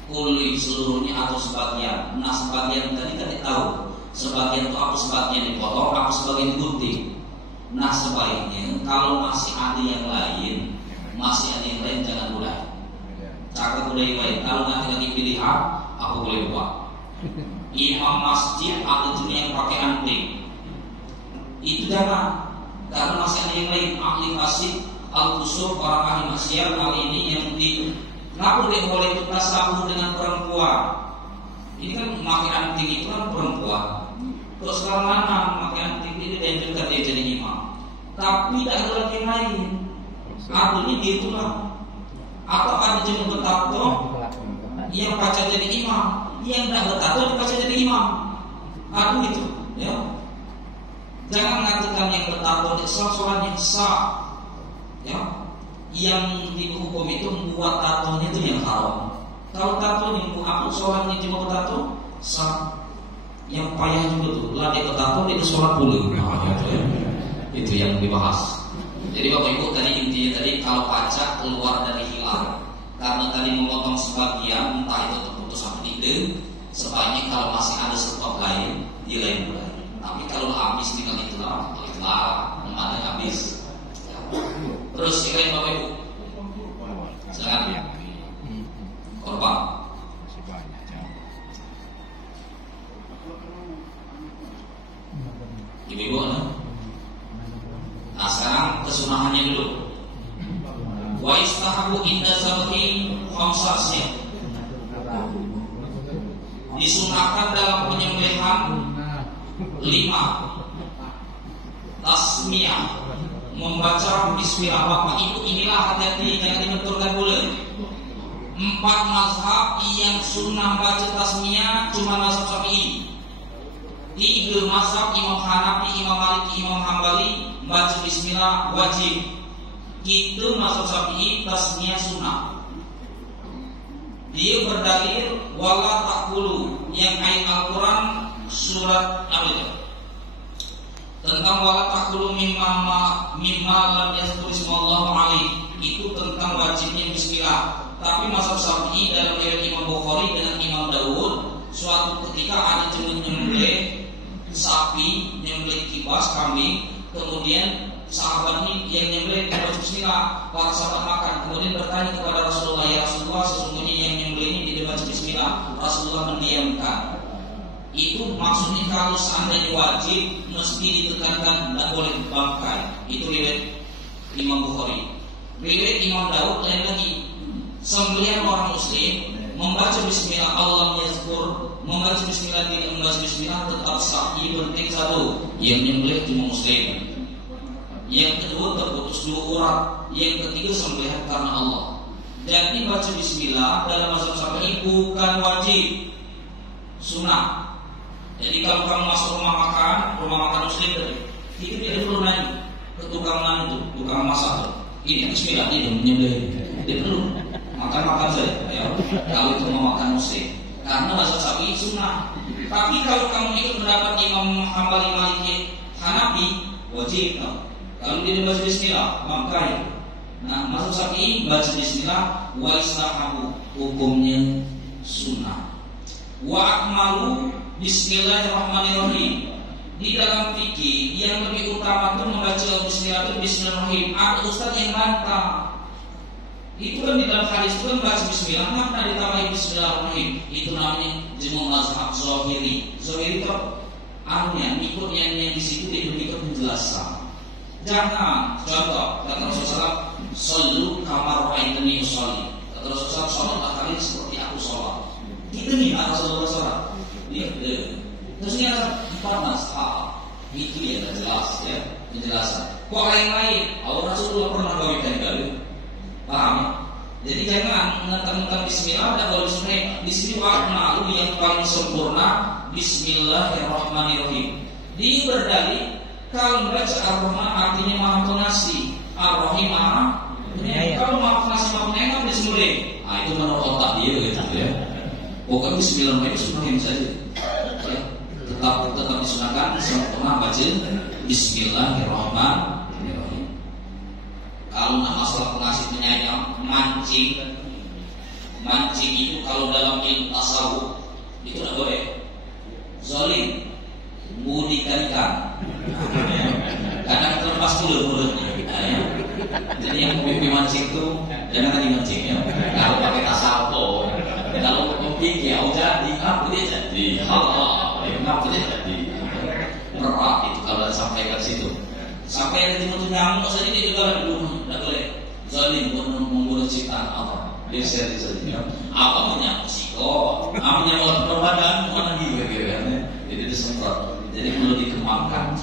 kulit seluruhnya atau sebagian. Nah sebagian tadi kan tahu, sebagian itu aku sebagian dipotong, aku sebagian digunting. Nah sebaiknya kalau masih ada yang lain, jangan mulai. Cakap udah yang lain. Kalau nanti lagi pilihan, aku boleh buat. Imam masjid ada juga yang pakai anting. Itu jangan. Karena masih ada yang lain, ahli fasik, al-qusur, orang ahli maksiat, hal ini yang kenapa boleh itu tasabuh dengan perempuan? Ini kan pakai anting itu kan perempuan. Terus sekarang mana pakai anting itu dan juga dia jadi imam. Tapi tidak ada lagi yang lain. Artinya dia itulah. Atau ada cuma bertato yang baca jadi imam, yang tidak bertato yang baca jadi imam. Aduh itu, ya. Jangan mengatakan yang bertato sholatnya sah, ya. yang dihukum itu membuat tatonya itu yang haram. Kalau tato yang aku sholat ini cuma tato, sah. Yang payah juga tuh, lah dia tato itu sholat pula. Itu yang dibahas. Jadi Bapak Ibu tadi intinya tadi kalau pajak keluar dari hilal, karena tadi memotong sebagian, entah itu terputus atau tidak, sebaiknya kalau masih ada sebab lain, dia lain mulai. Tapi kalau habis tinggal itulah, ada habis. Terus yang lain Bapak Ibu, silakan. Korban. Ibu-ibu, nah sekarang kesunahannya dulu. Wa istahabu inda sabhi khamsasya. Disunahkan dalam penyembelihan 5 tasmiyah, membaca bismillah. Bapak Ibu inilah hati-hati, jangan dibenturkan pula. 4 mazhab yang sunnah baca tasmiyah cuma mazhab Syafi'i. 3 mazhab Imam Hanafi, Imam Maliki, Imam Hambali baca bismillah wajib. Itu mazhab Syafi'i tasmiyah sunnah. Dia berdalil wala taqulu yang ayat Al-Quran surat apa itu? Tentang wala taqulu mimma lam yazkur ismallahu alaihi. Itu tentang wajibnya bismillah. Tapi mazhab Syafi'i dalam riwayat Imam Bukhari dengan Imam Dawud, suatu ketika ada nyembelih sapi, nyembelih kibas kambing, kemudian sahabat ini yang nyembelih baca bismillah, para sahabat makan, kemudian bertanya kepada Rasulullah, ya Rasulullah, sesungguhnya yang nyembelih ini tidak baca bismillah. Rasulullah mendiamkan. Itu maksudnya kalau seandainya wajib mesti ditekankan, tidak boleh dibangkai. Itu riwayat Imam Bukhari. Riwayat Imam Dawud lain lagi. Sembelihan orang muslim membaca bismillah Allah yazkur, membaca bismillah tidak membaca bismillah tetap sah. Ini penting satu, yang nyembelih cuma muslim. Yang kedua terputus 2 urat. Yang ketiga sembelihan karena Allah. Jadi baca bismillah dalam mazhab Syafi'i bukan wajib, sunnah. Jadi kalau kamu masuk rumah makan muslim tadi, itu tidak perlu nanya ke tukang itu, tukang masak tuh. Ini bismillah ini menyembelih. Tidak perlu. Makan saja, ya. Kalau itu mau makan muslim, karena mazhab Syafi'i sunnah. Tapi kalau kamu ikut mendapat Imam Hambali, Maliki, Hanafi, wajib. Kalau dia baca bismillah, maka nah mazhab Syafi'i baca bismillah wa istahabu, hukumnya sunnah. Wa akmalu bismillahirrahmanirrahim. Di dalam fikih yang lebih utama itu membaca bismillah itu bismillahirrahmanirrahim. Ada ustaz yang bantah. Itu kan di dalam hadis itu kan baca bismillah, makna ditambahi bismillahirrahmanirrahim. Itu namanya jemu mazhab Zahiri. Zahiri itu artinya ikut yang di situ dia ikut penjelasan. Jangan contoh kata Rasulullah, "Shallu kama ra'aituni usolli." Kata Rasulullah, "Sholatlah kalian seperti aku sholat." Gitu nih Rasulullah sholat. Terus ini ada 4 mazhab. Itu dia jelas ya penjelasan. Kok lain-lain? Allah Rasulullah pernah bagikan kali. Paham? Jadi jangan mentang-mentang bismillah dan kalau bismillah di sini makna yang paling sempurna bismillahirrahmanirrahim. Dia berdalil kalau membaca Ar-Rahman artinya Maha Pengasih, Ar-Rahim Maha Penyayang. Kalau Maha Pengasih Maha Penyayang bismillah. Nah itu menurut otak dia gitu ya. Pokoknya bismillahirrahmanirrahim saja. Ya. Tetap disunahkan sempurna baca bismillahirrahmanirrahim. Kalau masalah pengasih penyayang, mancing itu kalau dalam ilmu tasawuf itu tidak boleh. Zalim, budikan ikan. Kadang terlepas dulu mulutnya. Jadi yang hobi mancing itu jangan lagi mancing ya. Kalau pakai tasawuf, kalau hobi ya udah apa dia jadi halal, apa dia jadi berat itu kalau sampaikan situ. Sampai ada timur nyamuk saja dia juga dibunuh, tidak boleh. Zalim membunuh ciptaan Allah. Dia seri saja. Apa menyamuk siko? Apa menyamuk berbadan? Mana gitu kan? Jadi disemprot. Jadi perlu dikembangkan.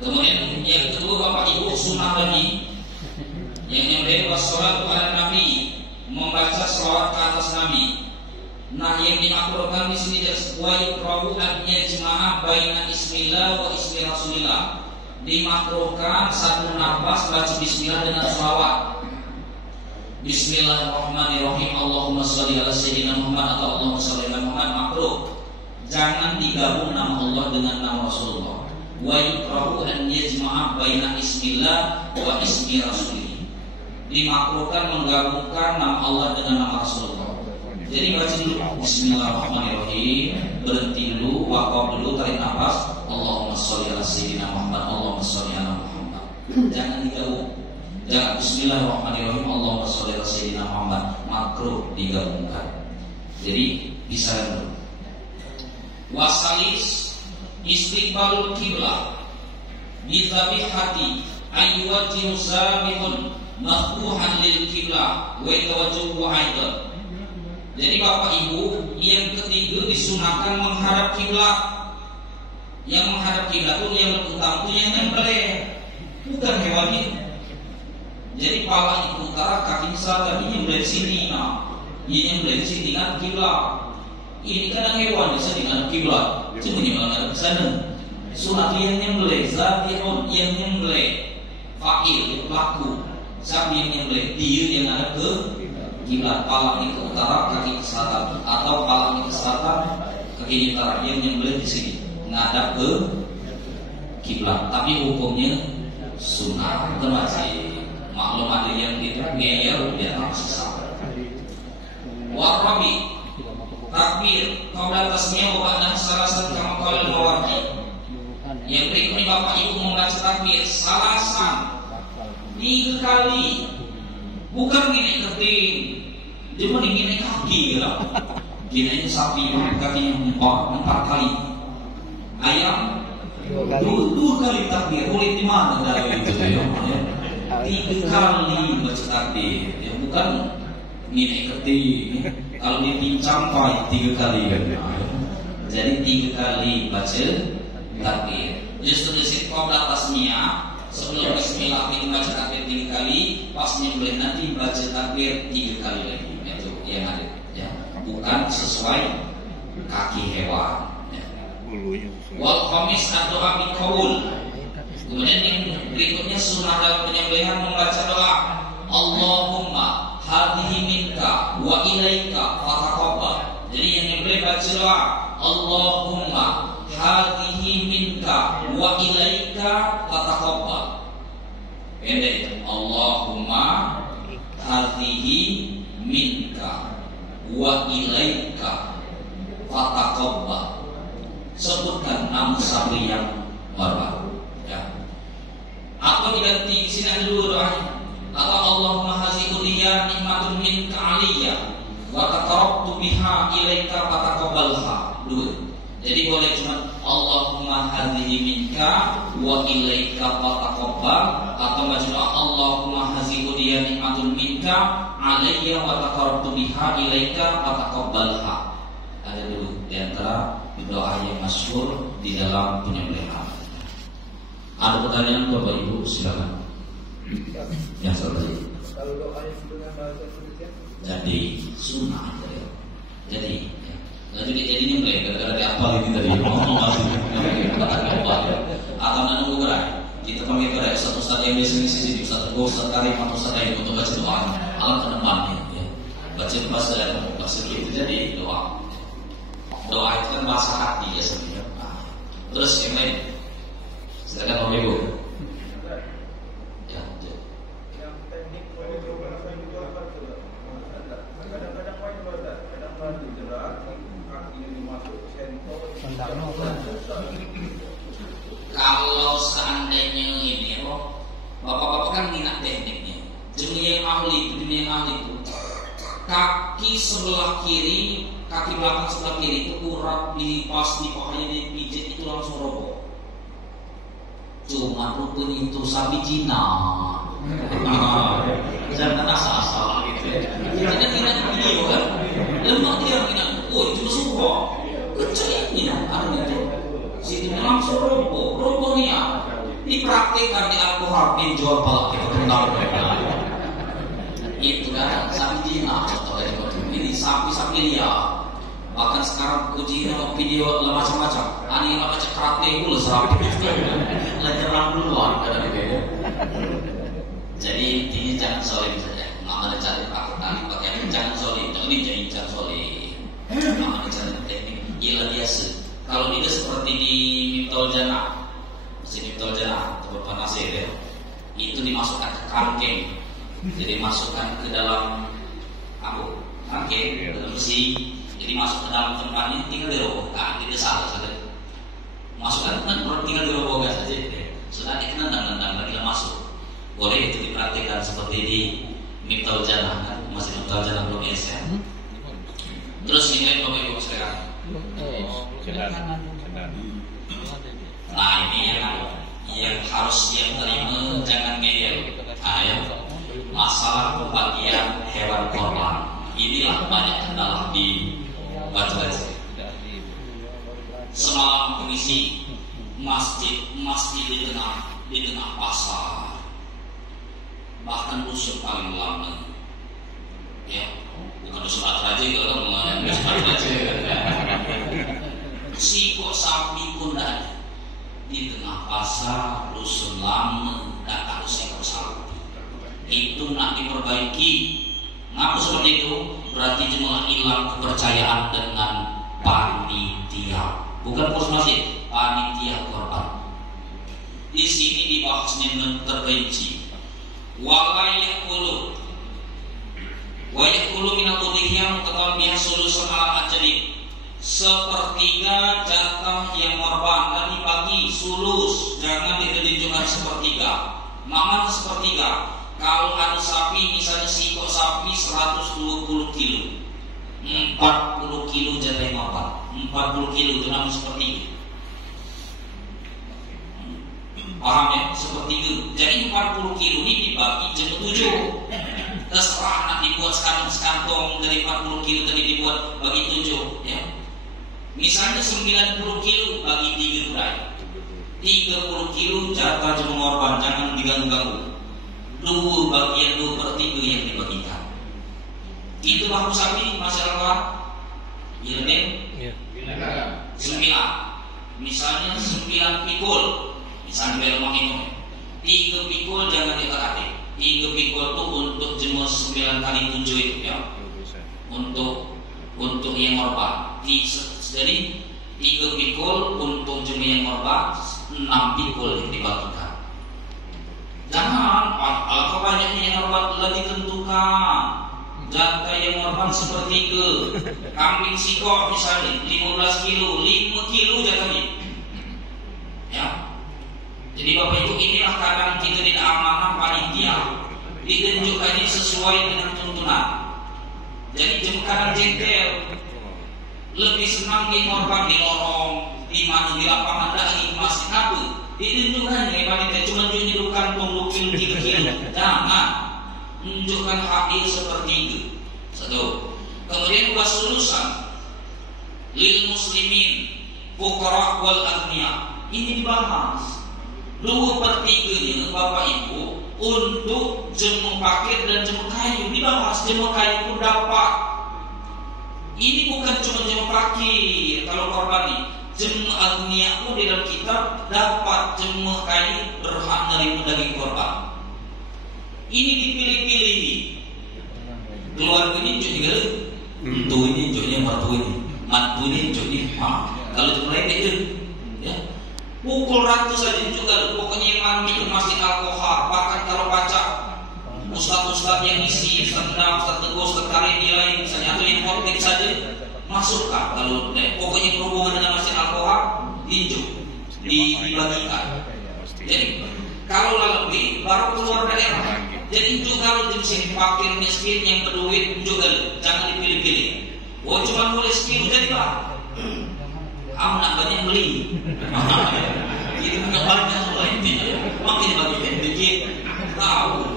Kemudian yang kedua Bapak Ibu sunnah lagi yang nyembelih wassalatu ala Nabi, membaca selawat ke atas Nabi. Nah yang dimakruhkan di sini wa yukrahu an yajma'a baina ismillah wa ismi Rasulillah. dimakruhkan satu nafas baca bismillah dengan sholawat. Bismillahirrahmanirrahim. Allahumma sholli ala sayyidina Muhammad atau Allahumma sholli ala Muhammad makruh. Jangan digabung nama Allah dengan nama Rasulullah. Wa yukrahu an yajma'a baina ismillah wa ismi rasulih. Dimakruhkan menggabungkan nama Allah dengan nama Rasulullah. Jadi baca dulu Bismillahirrahmanirrahim, berhenti dulu, waqaf dulu, tarik nafas, Allahumma sholli ala sayyidina Muhammad, Allahumma sholli ala Muhammad. Jangan digabung. Jangan Bismillahirrahmanirrahim, Allahumma sholli ala sayyidina Muhammad, makruh digabungkan. Jadi bisa dulu. Wasalis istiqbalul kiblah bizabihati ayyuwajjihu zabihun mafruhan lil kiblah wa tawajjuhu aidan. Jadi Bapak Ibu, yang ketiga disunahkan menghadap kiblat. Yang menghadap kiblat itu yang utama itu yang nyembelih, bukan hewan itu. Jadi palanya ke utara, kaki selatan, ini nyembelih sini, nah ini nyembelih sini kan kiblat. Ini kadang hewan bisa dengan kiblat, cuma nyembelih ke sana. Sunat yang nyembelih, zabihun yang nyembelih, fa'il pelaku, sapi yang nyembelih, dia yang ada ke kiblat, palanya ke utara, kaki ke selatan, atau palanya ke selatan, kaki ke utara, yang nyembelih di sini, ngadap ke kiblat. Tapi hukumnya sunat, termasuk maklum ada yang ngeyel biar tak sesat. Warabi takbir qabla tasmiyah wa ba'da salasan kama qala al-Mawardi. Yang berikutnya Bapak Ibu membaca takbir salasan 3 kali. Bukan gini keting, dia mau gini kaki lah. Gini sapi kakinya 4 kali. Ayam 2 kali takbir. Kulit di mana dari itu ya? 3 kali baca takbir. Ya bukan gini keting. Kalau dipincang pai 3 kali kan. Jadi 3 kali baca takbir. Justru di situ qabla tasmiyah, sebelum bismillah itu baca takbir 3 kali, pas nyembelih nanti baca takbir 3 kali lagi. Itu yang ada ya. Bukan sesuai kaki hewan ya. Wal khamis ad-du'a bil qaul. Kemudian yang berikutnya sunnah dalam penyembelihan membaca doa Allahumma hadhihi minka wa ilaika fataqabbal. Jadi yang nyembelih baca doa Allahumma hadhihi minka wa ilaika fataqabbal. Pendek. Allahumma hadhihi minka wa ilaika fataqabbal. Sebutkan nama sapi yang baru ya. Atau diganti di sini ada 2 doanya. Atau Allahumma hazihi liya nikmatun minka aliyya wa taqarrabtu biha ilaika fataqabbalha. 2. Jadi boleh cuma Allahumma hazihi minka wa ilaika fataqabbal, atau baca Allahumma hazihi liya nikmatun minka aliyya wa taqarrabtu biha ilaika fataqabbalha. Ada 2 di antara doa yang masyhur di dalam penyembelihan. Ada pertanyaan Bapak Ibu, silakan. Ya, selesai. Kalau doanya dengan bahasa Indonesia jadi sunnah ya. Jadi ya. Jadi nyembelih gara-gara di apa ini tadi ngomong masih atau nunggu gerak. Kita panggil gerak satu saat yang biasa di sini satu gol sekali atau sekali untuk baca doa alat ke depannya ya. Baca pas dan bahasa itu jadi doa. Doa itu kan bahasa hati ya sebenarnya. Nah, terus yang lain. Silakan Bapak Ibu. Ya, yang teknik bahasa itu apa tuh? Kadang-kadang kadang gerak kaki dimasuk sentol. Kalau seandainya ini Bapak-bapak kan minat tekniknya. Dunia ahli itu kaki sebelah kiri, kaki belakang sebelah kiri itu urat dilipas, dipahanya dipijit itu langsung roboh. Cuma rupanya itu sapi Cina. Jangan asal-asal gitu. Kita tidak video kan. Lemak dia minat. Oh itu suka. Kecilnya ada itu. Situ langsung robohnya. Dipraktikkan di Al-Quran jual palak kita kenal. Itu kan sapi Cina. Ini sapi-sapi liar. Bahkan sekarang ujian video macam-macam. Ada yang macam serapnya itu serapnya lancar duluan kadang gitu. Jadi intinya jangan solim saja. Mama cari pakai jangan solim. Jangan jadi jangan solim. Mama cari teknik ialah biasa. Kalau tidak seperti di Miftahul Jannah, mesin Miftahul Jannah atau Nasir ya, itu dimasukkan ke kangkeng. Jadi masukkan ke dalam kangkeng dalam besi. Jadi masuk ke dalam tempatnya tinggal dirobohkan. Tidak salah saja. Masukkan kan tinggal dirobohkan saja. Sudah kita nendang lagi masuk. Boleh itu diperhatikan seperti di Miftahul Jannah kan, masih Miftahul Jannah belum S ya. Terus ini Bapak Ibu sekalian. Nah ini yang harus yang terima jangan ngeyel. Ya. Masalah pembagian hewan korban. Inilah banyak kendala di Batu-Batu. Semalam komisi masjid di tengah pasar. Bahkan dusun paling lama, ya bukan dusun atraja kalau mengenai dusun atraja. Sikok sapi pun ada di tengah pasar dusun lama, tak ada sikok sapi. Itu nak diperbaiki. Ngapa seperti itu? Berarti cuma hilang kepercayaan dengan panitia, bukan pos masjid, panitia korban. Di sini dibahasnya terperinci. Wayakulu minal udhiyah mutaqabbih sulusan ala ajli. Sepertiga jatah yang korban dan dibagi sulus, jangan ditunjukkan sepertiga. Mana sepertiga? Kalau ada sapi misalnya sikok sapi 120 kilo, 40 kilo jatah yang korban. 40 kilo itu namanya sepertiga. Paham ya? Seperti itu. Jadi 40 kilo ini dibagi jam 7. Terserah nak dibuat sekantong dari 40 kilo tadi dibuat bagi 7 ya. Misalnya 90 kilo bagi 3 gerai. 30 kilo jatah jemaah korban, jangan diganggu-ganggu. 2 bagian 2/3 yang dibagikan. Itu bahu sapi masyarakat. Ya, Nen? Iya. 9. Misalnya 9 pikul. Misalnya belum minum 3 pikul jangan ditaati. 3 pikul itu untuk jemur 9 kali 7 itu ya. Untuk yang korban. Jadi 3 pikul untuk jemur yang korban, 6 pikul yang dibagikan. Jangan alangkah banyaknya yang korban telah ditentukan. Jatah yang korban sepertiga. Kambing sikok misalnya 15 kilo, 5 kilo jatahnya. Ya. Jadi Bapak Ibu inilah kadang kita tidak amanah panitia ditunjukkannya sesuai dengan tuntunan. Jadi kadang jengkel, lebih senang di korban di lorong, di mana di lapangan daging masih ngabu. Ditunjukkannya panitia cuma tunjukkan 20 kilo 3 kilo. Jangan tunjukkan hadir seperti itu. Satu. Kemudian wasulusan lil muslimin fuqara wal aghnia. Ini dibahas. 2/3 Bapak Ibu untuk jemur pakir dan jemur kayu dibahas. Jemur kayu pun dapat. Ini bukan cuma jemur pakir. Kalau korban ini jemur agnia pun di dalam kitab dapat jemur kayu berhak menerima daging korban. Ini dipilih-pilih. Keluarga ini juga itu ini jodohnya mantu ini jodohnya. Kalau jemur lain itu ya. Pukul ratus saja juga, pokoknya yang mandi ke masjid Al-Kohar. Bahkan kalau baca ustaz-ustaz yang isi, Ustaz Endam, Ustaz Teguh, Ustaz Karim, nilai misalnya atau yang khotbah saja masukkan. Kalau pokoknya berhubungan dengan masjid Al-Kohar, dibagikan. Jadi kalau lebih baru keluar daerah. Jadi juga kalau di sini fakir miskin yang berduit juga jangan dipilih-pilih. Oh cuma boleh 10 jadi pak. Nak banyak beli. Itu bukan banyak soal intinya. Makin bagian dikit tahu.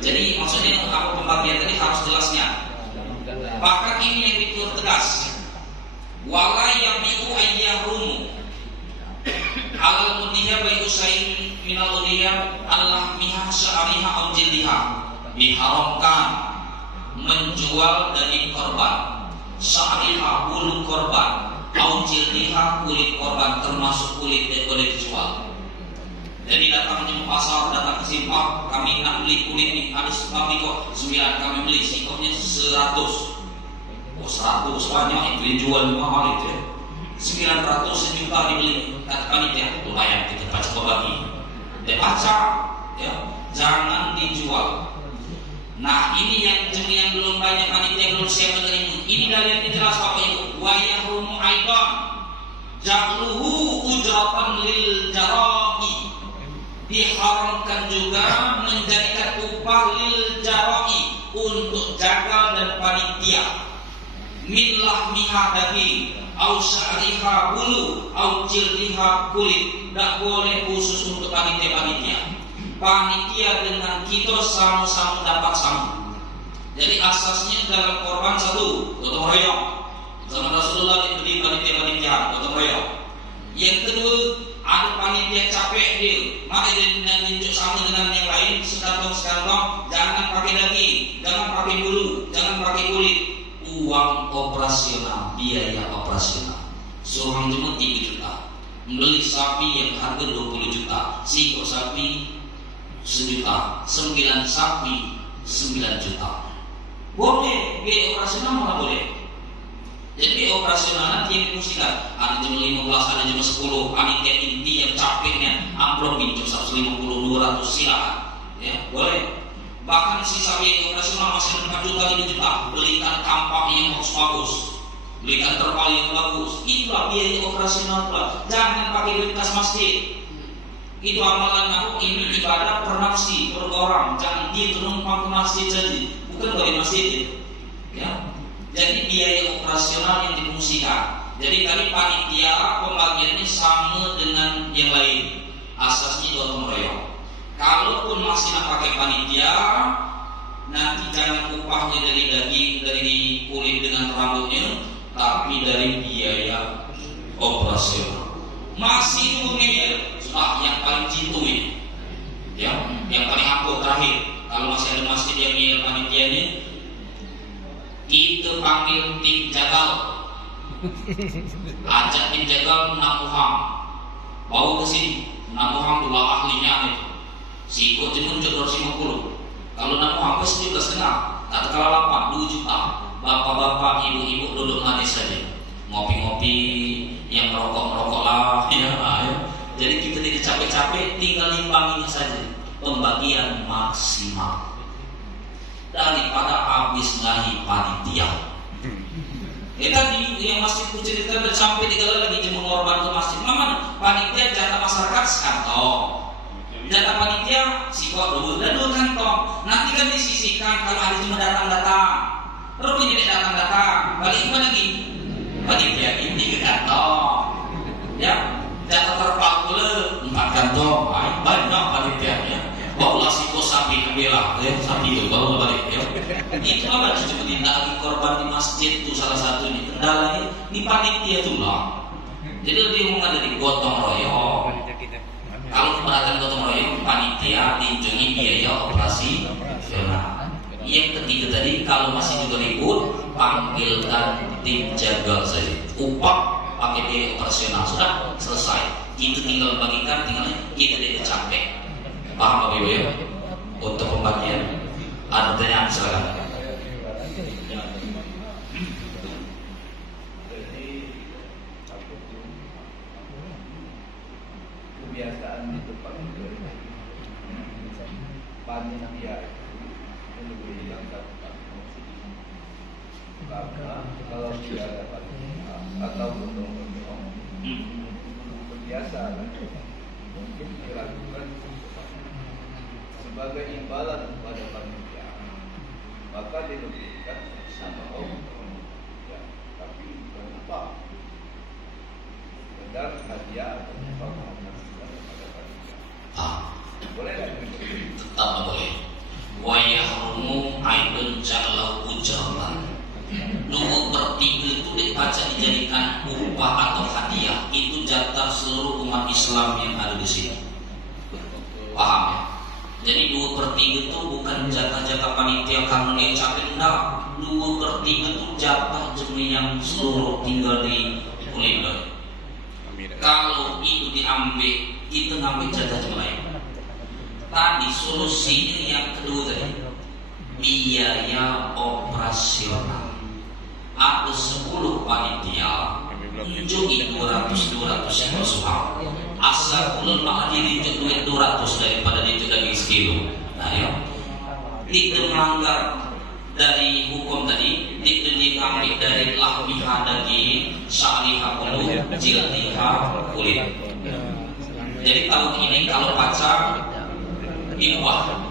Jadi maksudnya apa pembagian tadi harus jelasnya. Bahkan ini yang diturut tegas. Wala yabiu ayyahrum. Al mudhiya bai usain minal udhiyah Allah miha sya'riha aw jildiha. Diharamkan menjual daging korban, sya'riha bulu korban Aujil liha, kulit korban termasuk kulit yang boleh dijual. Jadi datang ke pasar, datang ke simpang, kami nak beli kulit ni, ada simpang ni kok 9, kami beli singkongnya 100. Oh 100 banyak, itu dijual mahal itu ya. 900 sejuta dibeli, kata panitia, lumayan kita baca bagi. Dia baca, ya, jangan dijual. Nah ini yang belum banyak panitia belum siap menerima. Ini dalilnya jelas Bapak Ibu. Wa yahrumu aidan ja'luhu ujratan lil jara'i. Diharamkan juga menjadikan upah lil jara'i untuk jagal dan panitia. Min lahmiha daging, au sya'riha bulu, au jildiha kulit. Tak boleh khusus untuk panitia-panitia. Panitia dengan kita sama-sama dapat sama. Jadi asasnya dalam korban satu, gotong royong. Zaman Rasulullah diberi panitia-panitia gotong royong. Yang kedua, ada panitia capek dia, maka dia tunjuk sama dengan yang lain, sekantong, jangan pakai daging, jangan pakai bulu, jangan pakai kulit. Uang operasional, biaya operasional. Seorang cuma 3 juta. Membeli sapi yang harga 20 juta, sikok sapi 1 juta, 9 sapi 9 juta. Boleh, biaya operasional malah boleh. Jadi biaya operasional nanti yang dimusikan ada jam 15, ada jam 10. Panitia inti yang capeknya amplop pinjam 150, 200 silakan. Ya, boleh. Bahkan sisa biaya operasional masih 4 juta, 5 juta. Belikan kampak yang bagus, belikan terpal yang bagus. Itulah biaya operasional pula. Jangan pakai duit kas masjid. Itu amalan aku, ini ibadah per nafsi, per orang. Jangan dia numpang ke masjid saja, bukan bagi masjid. Ya. Jadi biaya operasional yang difungsikan. Jadi tadi panitia pembagiannya sama dengan yang lain. Asasnya gotong royong. Kalaupun masih nak pakai panitia, nanti jangan upahnya dari daging, dari kulit dengan rambutnya, tapi dari biaya operasional. Masih dulu ngeyel. Yang paling jitu ini, ya, yang paling ampuh terakhir. Kalau masih ada masjid yang ngeyel panitianya, kita panggil tim jagal, ajak tim jagal Namuhang, bawa ke sini. Namuhang dua ahlinya itu, sikut jemun 250. Kalau Namuhang pasti 17,5, tak kalah 2 juta. Bapak-bapak, ibu-ibu duduk manis saja, ngopi-ngopi, yang merokok lah, ya. Jadi kita tidak capek-capek, tinggal nimbanginya saja. Pembagian maksimal daripada habis ngahi panitia. Tadi yang masih kuceritakan dan sampai 3 kali lagi jemur korban ke masjid. Mana panitia jatah masyarakat sekantong, jatah panitia sikok dulu dan 2 kantong. Nanti kan disisihkan kalau ada cuma datang-datang. Terus tidak datang-datang, balik mana lagi? Panitia ini ke kantong, ya. Jatah terpal pula 4 kantong, banyak panitianya. Bawa sikok sapi ambillah, ya, sapi itu bawa balik, ya. Itu apa cuma tindak korban di masjid itu salah satu ini kendalanya di panitia itu lah. Jadi lebih ada di gotong royong. Kalau perhatian gotong royong, panitia diunjungi biaya operasi. Yang ketiga tadi, kalau masih juga ribut, panggilkan tim jagal saja. Upah pakai biaya operasional sudah selesai. Itu tinggal bagikan, tinggal kita tidak capek. Paham Bapak Ibu ya? Untuk pembagian. Ada pertanyaan silakan. Kebiasaan di tempat panitia lebih yang dapat karena kalau tidak ada panitia atau gotong royong biasa mungkin dilakukan sebagai imbalan kepada panitia, maka diberikan sama orang ya, tapi berupa sekedar hadiah atau penghargaan kepada panitia. Boleh nggak? Tetap boleh. Wa yahrumu aidun ja'lau ujratan. Nomor bertiga itu dibaca dijadikan upah atau hadiah. Itu jatah seluruh umat Islam yang ada di sini. Paham ya? Jadi 2/3 itu bukan jatah-jatah panitia karena dia capek, enggak. 2/3 itu jatah jemaah yang seluruh tinggal di mulai. Kalau itu diambil, itu ngambil jatah lain. Tadi solusinya yang kedua tadi, biaya operasional. Ada 10 panitia, unjuki 200 ekor soal. Asal ulun mah dirinjuk duit 200 daripada dirinjuk daging sekilo. Nah ya, tidak melanggar dari hukum tadi, tidak diambil dari lahmiha daging, sya'riha bulu, jildiha kulit. Jadi tahun ini kalau pacar diubah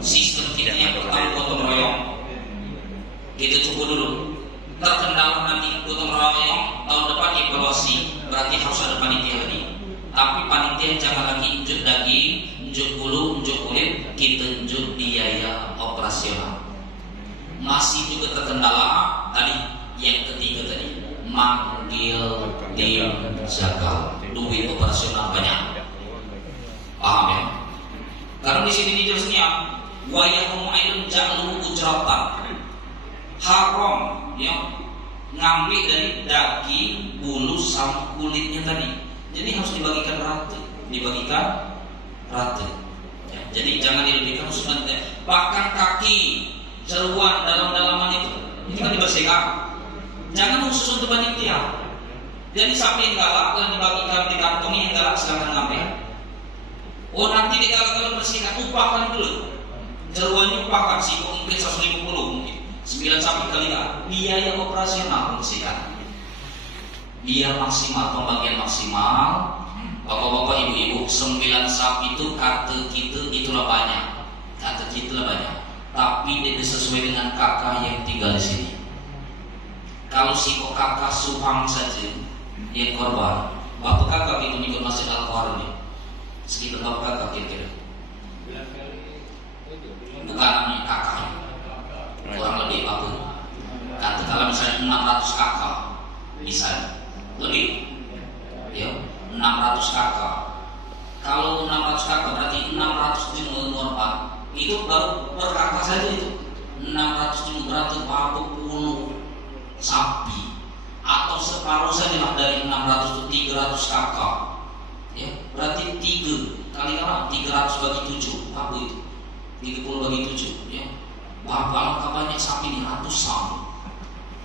sistem kita yang pertama gotong royong. Kita coba dulu. Terkendala nanti gotong royong, tahun depan evaluasi, berarti harus ada panitia lagi. Tapi panitia jangan lagi unjuk daging, unjuk bulu, unjuk kulit, kita unjuk biaya operasional. Masih juga terkendala tadi yang ketiga tadi, manggil tim zakat, duit operasional banyak. Paham ya? Karena di sini dijelasnya wayahum aidun ja'lu ujratan. Haram ya ngambil dari daging, bulu sama kulitnya tadi. Jadi harus dibagikan rata. Ya, jadi jangan dilebihkan sebenarnya. Bahkan kaki, jeruan dalam-dalaman itu kan dibersihkan. Jangan khusus untuk panitia. Jadi sapi yang galak yang dibagikan di kantongi yang galak silakan ngambil. Oh nanti di galak bersihkan, upahkan dulu. Jeruannya upahkan sih mungkin 150 mungkin. 9 sapi kali biaya operasional bersihkan. Biar maksimal, pembagian maksimal. Bapak-bapak, ibu-ibu, 9 sapi itu kata kita itulah banyak. Tapi tidak sesuai dengan kakak yang tinggal di sini. Kalau si kakak Subhang saja yang korban, bapak kakak itu ikut masjid Al-Qahar ini. Sekitar berapa kakak kira-kira? Bukan kakak, kurang lebih apa? Katakanlah misalnya 600 kakak, misalnya. Lebih ya 600 kakak. Kalau 600 kakak berarti 600 jumlah korban. Itu baru per kakak saja itu 600 jumlah berarti 40 sapi. Atau separuh saja lah dari 600 itu 300 kakak. Ya, berarti 3 kali 300 bagi 7 apa itu? 30 bagi 7 ya. Berapa banyak sapi ini ratusan.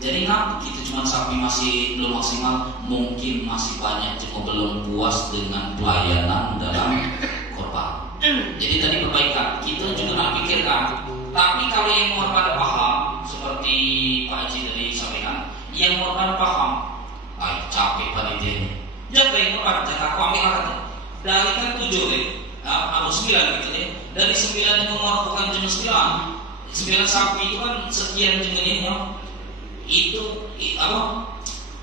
Jadi kenapa kita cuma sapi masih belum maksimal, mungkin masih banyak cuma belum puas dengan pelayanan dalam korban. Jadi tadi perbaikan kita juga nak pikirkan. Tapi kalau yang korban paham, seperti Pak Haji tadi sampaikan, yang korban paham, capek panitia ini. Jaga yang korban, jaga aku ambil kata. Dari kan 7 atau 9 gitu ya. Dari 9 yang mengumpulkan jumlah 9 sapi itu kan sekian jumlahnya ya. Itu apa?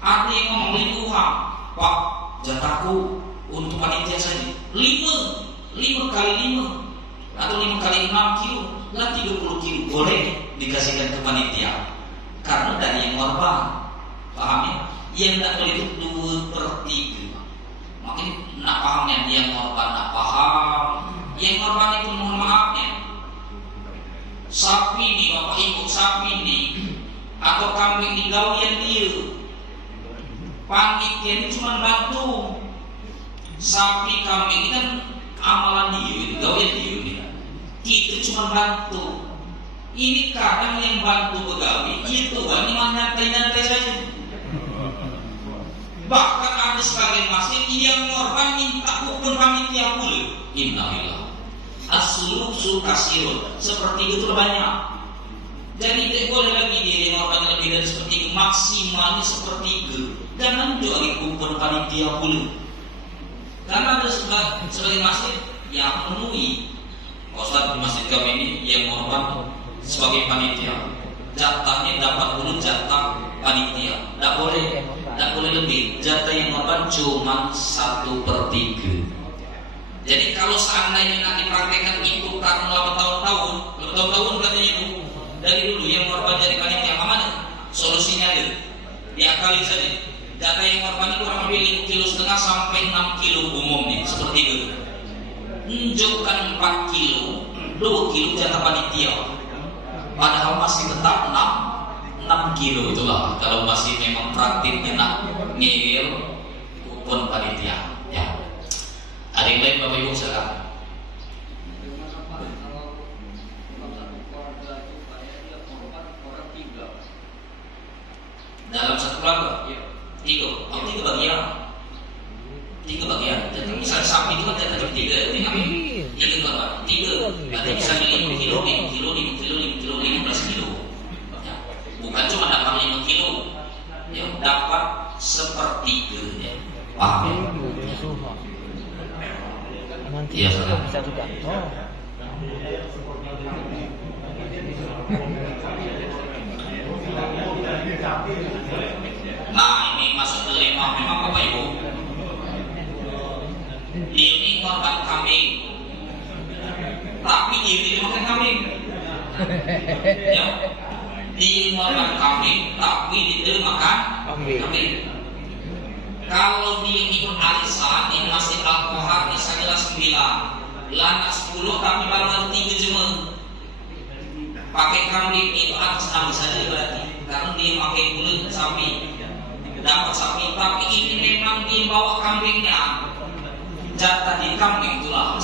Ada yang ngomong uang, Pak, jatahku untuk panitia saja 5 kali 5 atau 5 kali 6 kilo, lah 30 kilo boleh dikasihkan ke panitia karena dari yang korban. Paham ya? Yang tidak boleh itu 2/3. Makin nak pahamnya yang korban nak paham, yang korban itu mohon maafnya. Sapi ini bapak ibu, sapi ini atau kambing di gawian dia, panitia ini cuma bantu. Sapi kambing ini kan amalan dia, gawian dia. Kita cuma bantu. Ini kadang yang bantu begawi itu ini nyantai-nyantai saja. Bahkan ada sebagian masjid yang korban minta hukum panitia pula. Innalillah. As-sulusu kasirun, seperti itu banyak. Jadi tidak boleh lagi dia yang korban lebih dari sepertiga, maksimalnya sepertiga. Jangan jual kupon panitia pula. Karena ada sebagian masjid yang memenuhi. Ustaz di masjid kami ini yang korban sebagai panitia, jatahnya dapat dulu jatah panitia. Tidak boleh lebih. Jatah yang korban cuma 1/3. Jadi kalau seandainya nanti praktekkan itu karena 8 tahun katanya itu. Dari dulu yang korban jadi panitia mana? Solusinya ada. Diakali saja. Data yang korban itu kurang lebih 5,5 kilo sampai 6 kilo umumnya seperti itu. Tunjukkan 4 kilo, 2 kilo jatah panitia. Padahal masih tetap 6 6 kilo itulah kalau masih memang praktiknya nak ngeyel pun panitia ya. Ada yang lain Bapak Ibu silakan. Dalam satu keluarga tiga bagian. Jadi misalnya sapi itu kan ada tiga korban, ada misalnya 5 kilo, 15 kilo. Ya. Bukan cuma dapat 5 kilo, yang dapat sepertiganya. Paham? Iya, bisa juga. Nah, ini masuk ke 5 memang Bapak Ibu. Ini korban kambing, tapi dia makan kambing. Ya, dia korban kambing, tapi dia makan kambing. Kalau dia ikut arisan, ini masih alkohol, misalnya 9, lana 10, tapi baru 3 jemaah. Pakai kambing itu atas nama saja berarti, karena dia pakai kulit sapi, dapat sapi, tapi ini memang dia bawa kambingnya. Jatah di kambing itulah.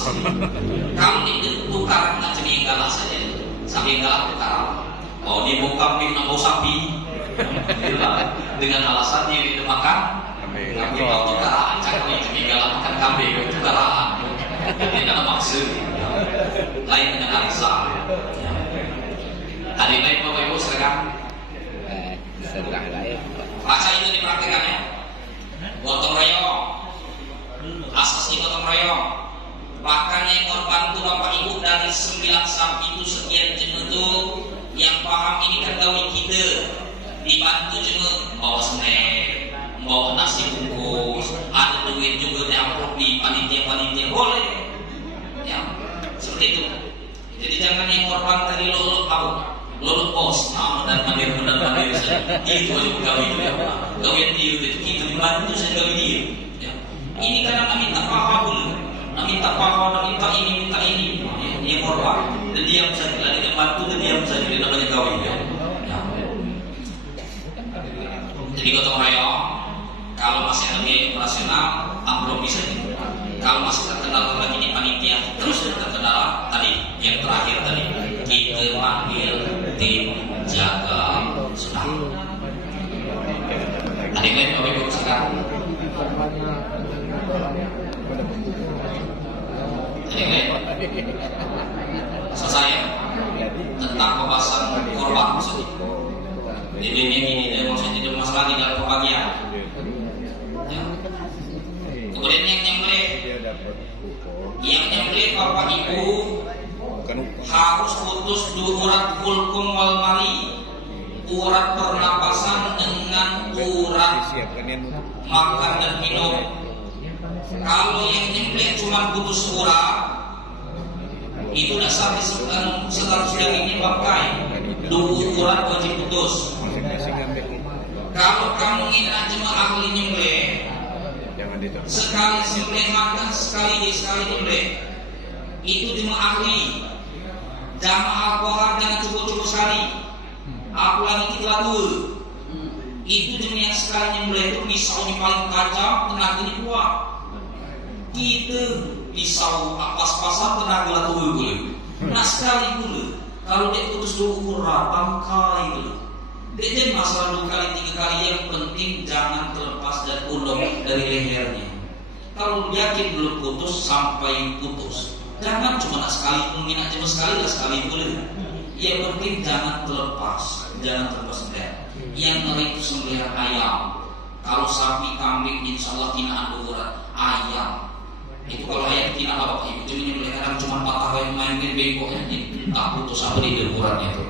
Kalau itu tukar dengan jenis galah saja, sapi galah tukar. Oh dia mau kambing nak mau sapi, dengan alasan dia itu makan kambing mau tukaran. Jangan jenis galah makan kambing tukaran. Ini dalam maksud lain dengan arisan. Tadi lain Bapak Ibu silakan. Baca itu dipraktikannya. Gotong royong. Asasnya gotong royong. Bahkan yang korban itu Bapak Ibu dari 9 sapi itu sekian jenuh itu yang paham ini kan gawe kita dibantu jenuh bawa snack, bawa nasi bungkus, ada duit juga diamplop di panitia boleh, ya seperti itu. Jadi jangan yang korban tadi lolo bos, dan mandir saja. Itu aja gawe itu ya. Gawe dia itu kita dibantu saja gawe dia. Ini karena minta paha dulu, minta paha, minta ini, dia korban, dan diam saja, dia bantu dan diam saja, dia namanya kawin ya. Jadi gotong royong, kalau masih lagi operasional, belum bisa. Kalau masih terkendala lagi di panitia, terus terkendala tadi, yang terakhir tadi, kita panggil tim jaga sunnah. Ada yang lain Bapak Ibu sekarang? Selesai tentang pembahasan korban maksudnya. Jadi ini maksudnya tidak masalah di dalam pembagian. Ya. Kemudian yang nyembelih Bapak Ibu harus putus 2 urat kulkum wal mari, urat pernapasan dengan urat makan dan minum. Kalau yang nyembelih cuma putus urat, itu dasar disebutkan status dagingnya bangkai. 2 urat wajib putus. Kalau kamu ingin cuma ahli nyembelih, sekali nyembelih makan, sekali nyembelih, itu cuma ahli. Jangan alkohol, jangan cukup-cukup sekali. Aku lagi kita tua. Itu cuma yang sekali nyembelih itu pisaunya paling tajam, tenaganya kuat. Kita pisau pas-pasan tenaga tua boleh. Nah sekali boleh. Kalau dia putus 2 urat bangkai boleh. Dia masalah 2 kali 3 kali, yang penting jangan terlepas dari undang dari lehernya. Kalau yakin belum putus sampai putus. Jangan cuma sekali pun, minat cuma sekali boleh. Yang penting jangan terlepas leher. Yang ngeri itu sembelihan ayam. Kalau sapi, kambing, insya Allah tinaan 2 urat. Ayam itu kalau ayam tidak Bapak Ibu, cuma nyembelih kadang cuma patah yang main bengkoknya, tak putus apa di ukurannya itu.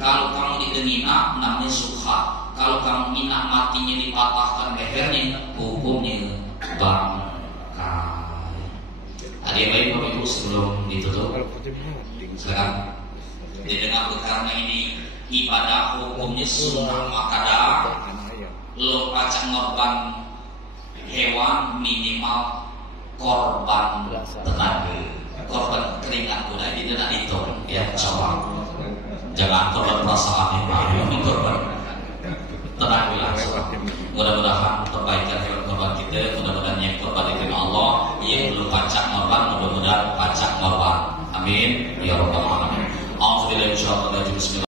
Kalau kamu ditenina namanya sukha. Kalau kamu minat matinya dipatahkan lehernya, hukumnya bangkai. Ada yang lain Bapak Ibu sebelum ditutup? Silakan. Didengar karena ini ibadah hukumnya sunnah makadah. Lo pacak ngorban hewan minimal korban tenaga, korban keringat kuda ini tidak dihitung ya, coba jangan korban perasaan yang korban tenang relax. Mudah-mudahan perbaikan hewan korban kita, mudah-mudahan yang korban diterima Allah, yang belum pacak korban, mudah-mudahan pacak korban. Amin. Ya Rabbal Alamin. Alhamdulillah. Bismillah.